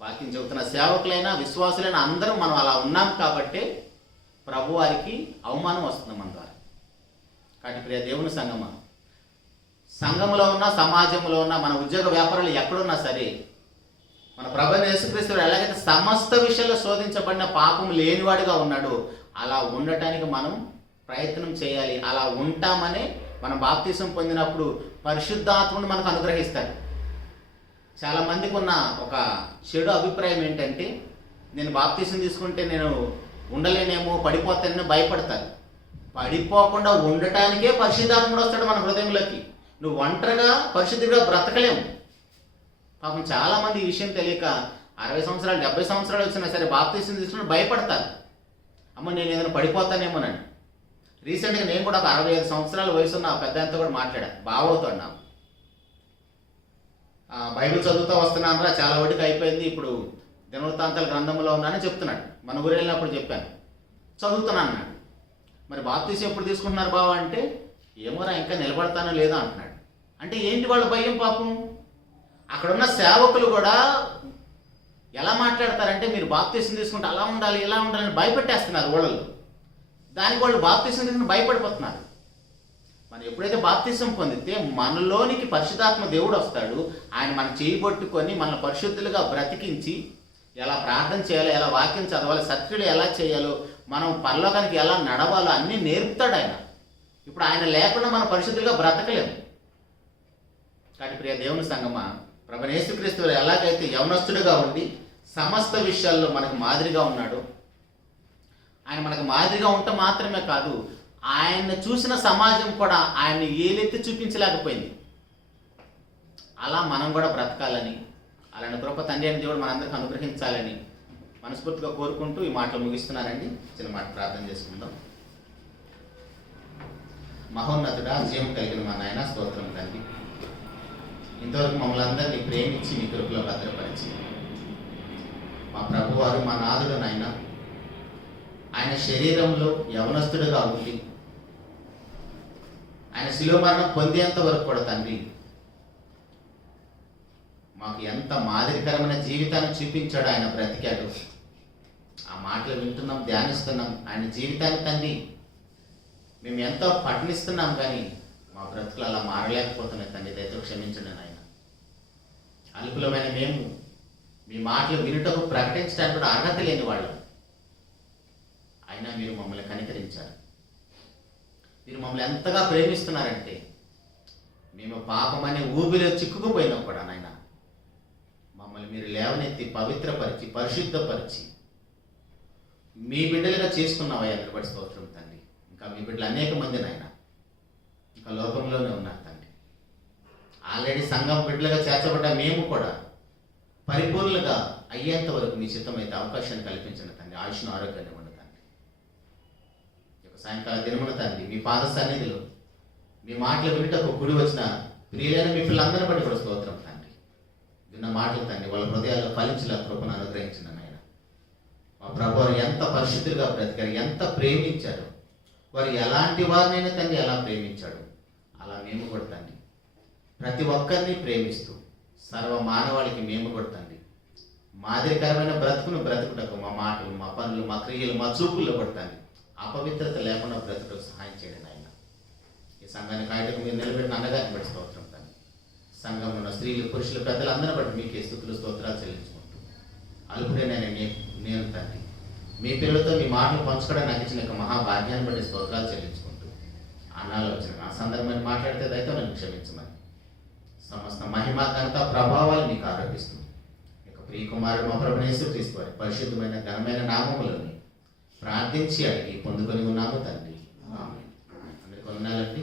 వాక్యం చెబుతున్న సేవకులైనా విశ్వాసులైనా అందరం మనం అలా ఉన్నాం కాబట్టే ప్రభువారికి అవమానం వస్తుంది మన ద్వారా. కాబట్టి ప్రియ దేవుని సంగమా, సంఘంలో ఉన్న, సమాజంలో ఉన్న, మన ఉద్యోగ వ్యాపారాలు ఎక్కడున్నా సరే, మన ప్రభువైన యేసుక్రీస్తు ఎలాగైతే సమస్త విషయాల్లో శోధించబడిన పాపం లేనివాడిగా ఉన్నాడో అలా ఉండటానికి మనం ప్రయత్నం చేయాలి. అలా ఉంటామనే మనం బాప్తిసం పొందినప్పుడు పరిశుద్ధాత్మను మనకు అనుగ్రహిస్తాడు. చాలామందికి ఉన్న ఒక చెడు అభిప్రాయం ఏంటంటే, నేను బాప్తిసం తీసుకుంటే నేను ఉండలేనేమో, పడిపోతానని భయపడతారు. పడిపోకుండా ఉండటానికే పరిశుద్ధాత్ముడు వస్తాడు మన హృదయంలోకి. నువ్వు ఒంటరిగా పరిశుద్ధిగా బ్రతకలేము. పాపం చాలామంది ఈ విషయం తెలియక 60 సంవత్సరాలు 70 సంవత్సరాలు వచ్చినా సరే బాప్తిసం తీసుకుని భయపడతారు. అమ్మ నేను ఏదైనా పడిపోతానేమోనని. రీసెంట్గా నేను కూడా ఒక 65 సంవత్సరాల వయసున్న పెద్దంతా కూడా మాట్లాడా, బావవుతాడు నాకు. బైబిల్ చదువుతూ వస్తున్నానరా, చాలా వడ్డీకి అయిపోయింది, ఇప్పుడు దినవృత్తాంతాల గ్రంథంలో ఉన్నానని చెప్తున్నాడు. మన ఊరు వెళ్ళినప్పుడు చెప్పాను, చదువుతున్నాను అన్నాడు. మరి బాప్తిసం ఎప్పుడు తీసుకుంటున్నారు బావ అంటే, ఏమోరా ఇంకా నిలబడతానో లేదో అంటున్నాడు. అంటే ఏంటి వాళ్ళ భయం? పాపం అక్కడున్న సేవకులు కూడా ఎలా మాట్లాడతారంటే, మీరు బాప్తిసం తీసుకుంటే అలా ఉండాలి ఇలా ఉండాలని భయపెట్టేస్తున్నారు వాళ్ళలో. దానికి వాళ్ళు బాప్తిసం తీసుకుని భయపడిపోతున్నారు. మనం ఎప్పుడైతే బాప్తిసం పొందితే మనలోనికి పరిశుద్ధాత్మ దేవుడు వస్తాడు. ఆయన మనం చేయబట్టుకొని మన పరిశుద్ధులుగా బ్రతికించి ఎలా ప్రార్థన చేయాలో, ఎలా వాక్యం చదవాలి, సత్క్రియలు ఎలా చేయాలో, మనం పరలోకానికి ఎలా నడవాలో అన్నీ నేర్పుతాడు ఆయన. ఇప్పుడు ఆయన లేకుండా మనం పరిశుద్ధులుగా బ్రతకలేము. కాబట్టి ప్రియ దేవుని సంగమా, ప్రభువైన యేసుక్రీస్తు ఎలాగైతే యవనస్తుడిగా ఉండి సమస్త విషయాల్లో మనకు మాదిరిగా ఉన్నాడు, ఆయన మనకు మాదిరిగా ఉండటం మాత్రమే కాదు, ఆయన్ని చూసిన సమాజం కూడా ఆయన్ని ఏలెత్తి చూపించలేకపోయింది. అలా మనం కూడా బ్రతకాలని, అలాంటి కృప తండ్రి అయిన దేవుడు మనందరికీ అనుగ్రహించాలని మనస్ఫూర్తిగా కోరుకుంటూ ఈ మాటలు ముగిస్తున్నానండి. చిన్న మాట ప్రార్థన చేసుకుందాం. మహోన్నతుడా, జీవం కలిగిన మా నాయన, స్తోత్రం తండ్రి. ఇంతవరకు మమ్మల్ని అందరినీ ప్రేమించి మీ కృపలో భద్రపరిచి మా ప్రభువారు, మా నాథుడు నాయన, ఆయన శరీరంలో యవనస్తుడుగా ఉండి ఆయన శిలువ మరణం పొందేంత వరకు కూడా తండ్రి మాకు ఎంత మాదిరికరమైన జీవితాన్ని చూపించాడు. ఆయన బ్రతికాడు. ఆ మాటలు వింటున్నాం, ధ్యానిస్తున్నాం. ఆయన జీవితాన్ని తండ్రి మేము ఎంతో పఠనిస్తున్నాం, కానీ మా బ్రతుకులు అలా మారలేకపోతున్నాయి తండ్రి. దయతో క్షమించండి నాయన. అల్పులమైన మేము మీ మాటలు వినుటకు ప్రకటించడానికి కూడా అర్హత లేని వాళ్ళు, అయినా మీరు మమ్మల్ని కనికరించారు. మీరు మమ్మల్ని ఎంతగా ప్రేమిస్తున్నారంటే, మేము పాపం అనే ఊబిలో చిక్కుకుపోయినా కూడా నాయన మమ్మల్ని మీరు లేవనెత్తి పవిత్రపరిచి పరిశుద్ధపరిచి మీ బిడ్డలుగా చేసుకున్నావయ్యా. బట్టి స్తోత్రం తండ్రి. ఇంకా మీ బిడ్డలు అనేక మంది నాయన ఇంకా లోకంలోనే ఉన్నారు తండ్రి. ఆల్రెడీ సంఘం బిడ్డలుగా చేర్చబడ్డ మేము కూడా పరిపూర్ణంగా అయ్యేంత వరకు మీ చిత్తమైతే అవకాశాన్ని కల్పించండి తండ్రి. ఆయుష్ను ఆరోగ్యాన్ని ఇవ్వండి తండ్రి. సాయంకాల దినమున తండ్రి మీ పాద సన్నిధిలో మీ మాటలు వింటకు గుడి వచ్చిన ప్రియులైన మీ పిల్లలందరినీ బట్టి కూడా స్తోత్రం తండ్రి. విన్న మాటలు తండ్రి వాళ్ళ హృదయాల్లో ఫలించిన కృపను అనుగ్రహించిన నాయన. మా ప్రభు వారు ఎంత పరిశుద్ధులుగా బ్రతికారు, ఎంత ప్రేమించారు. వారు ఎలాంటి వారినైనా తండ్రి ఎలా ప్రేమించాడు, అలా మేము కూడా తండ్రి ప్రతి ఒక్కరిని ప్రేమిస్తూ సర్వ మానవాళికి మేము కూడా తండ్రి మాదిరికరమైన బ్రతుకును బ్రతుకుటకు మా మాటలు, మా పనులు, మా క్రియలు, మా చూపుల్లో కూడా తండ్రి అపవిత్రత లేకుండా బ్రతుకు సహాయం చేయండి నాయన. ఈ సంఘాన్ని కాయటకు మీరు నిలబెట్టిన అన్నగారిని బట్టి స్తోత్రం తండ్రి. సంఘంలో ఉన్న స్త్రీలు, పురుషులు, పెద్దలందరినీ బట్టి మీకే స్తుతులు స్తోత్రాలు చెల్లించుకుంటూ అల్పుడైన నేను తండ్రి మీ పిల్లలతో మీ మాటలు పంచుకోవడానికి నాకు ఇచ్చిన యొక్క మహాభాగ్యాన్ని బట్టి స్తోత్రాలు చెల్లించుకుంటూ అన్నాలో వచ్చిన ఆ సందర్భాన్ని మాట్లాడితే దయతో నన్ను క్షమించమని సమస్త మహిమ, ఘనత, ప్రభావాలు మీకు ఆరోపిస్తూ ఇక ప్రియకుమారుడు మా ప్రభువైన యేసుక్రీస్తు వారి పరిశుద్ధమైన ఘనమైన నామములోని ప్రార్థించి అడిగి పొందుకొని ఉన్నాము తండ్రి. ఆమేన్. అందరికీ వందనాలండి.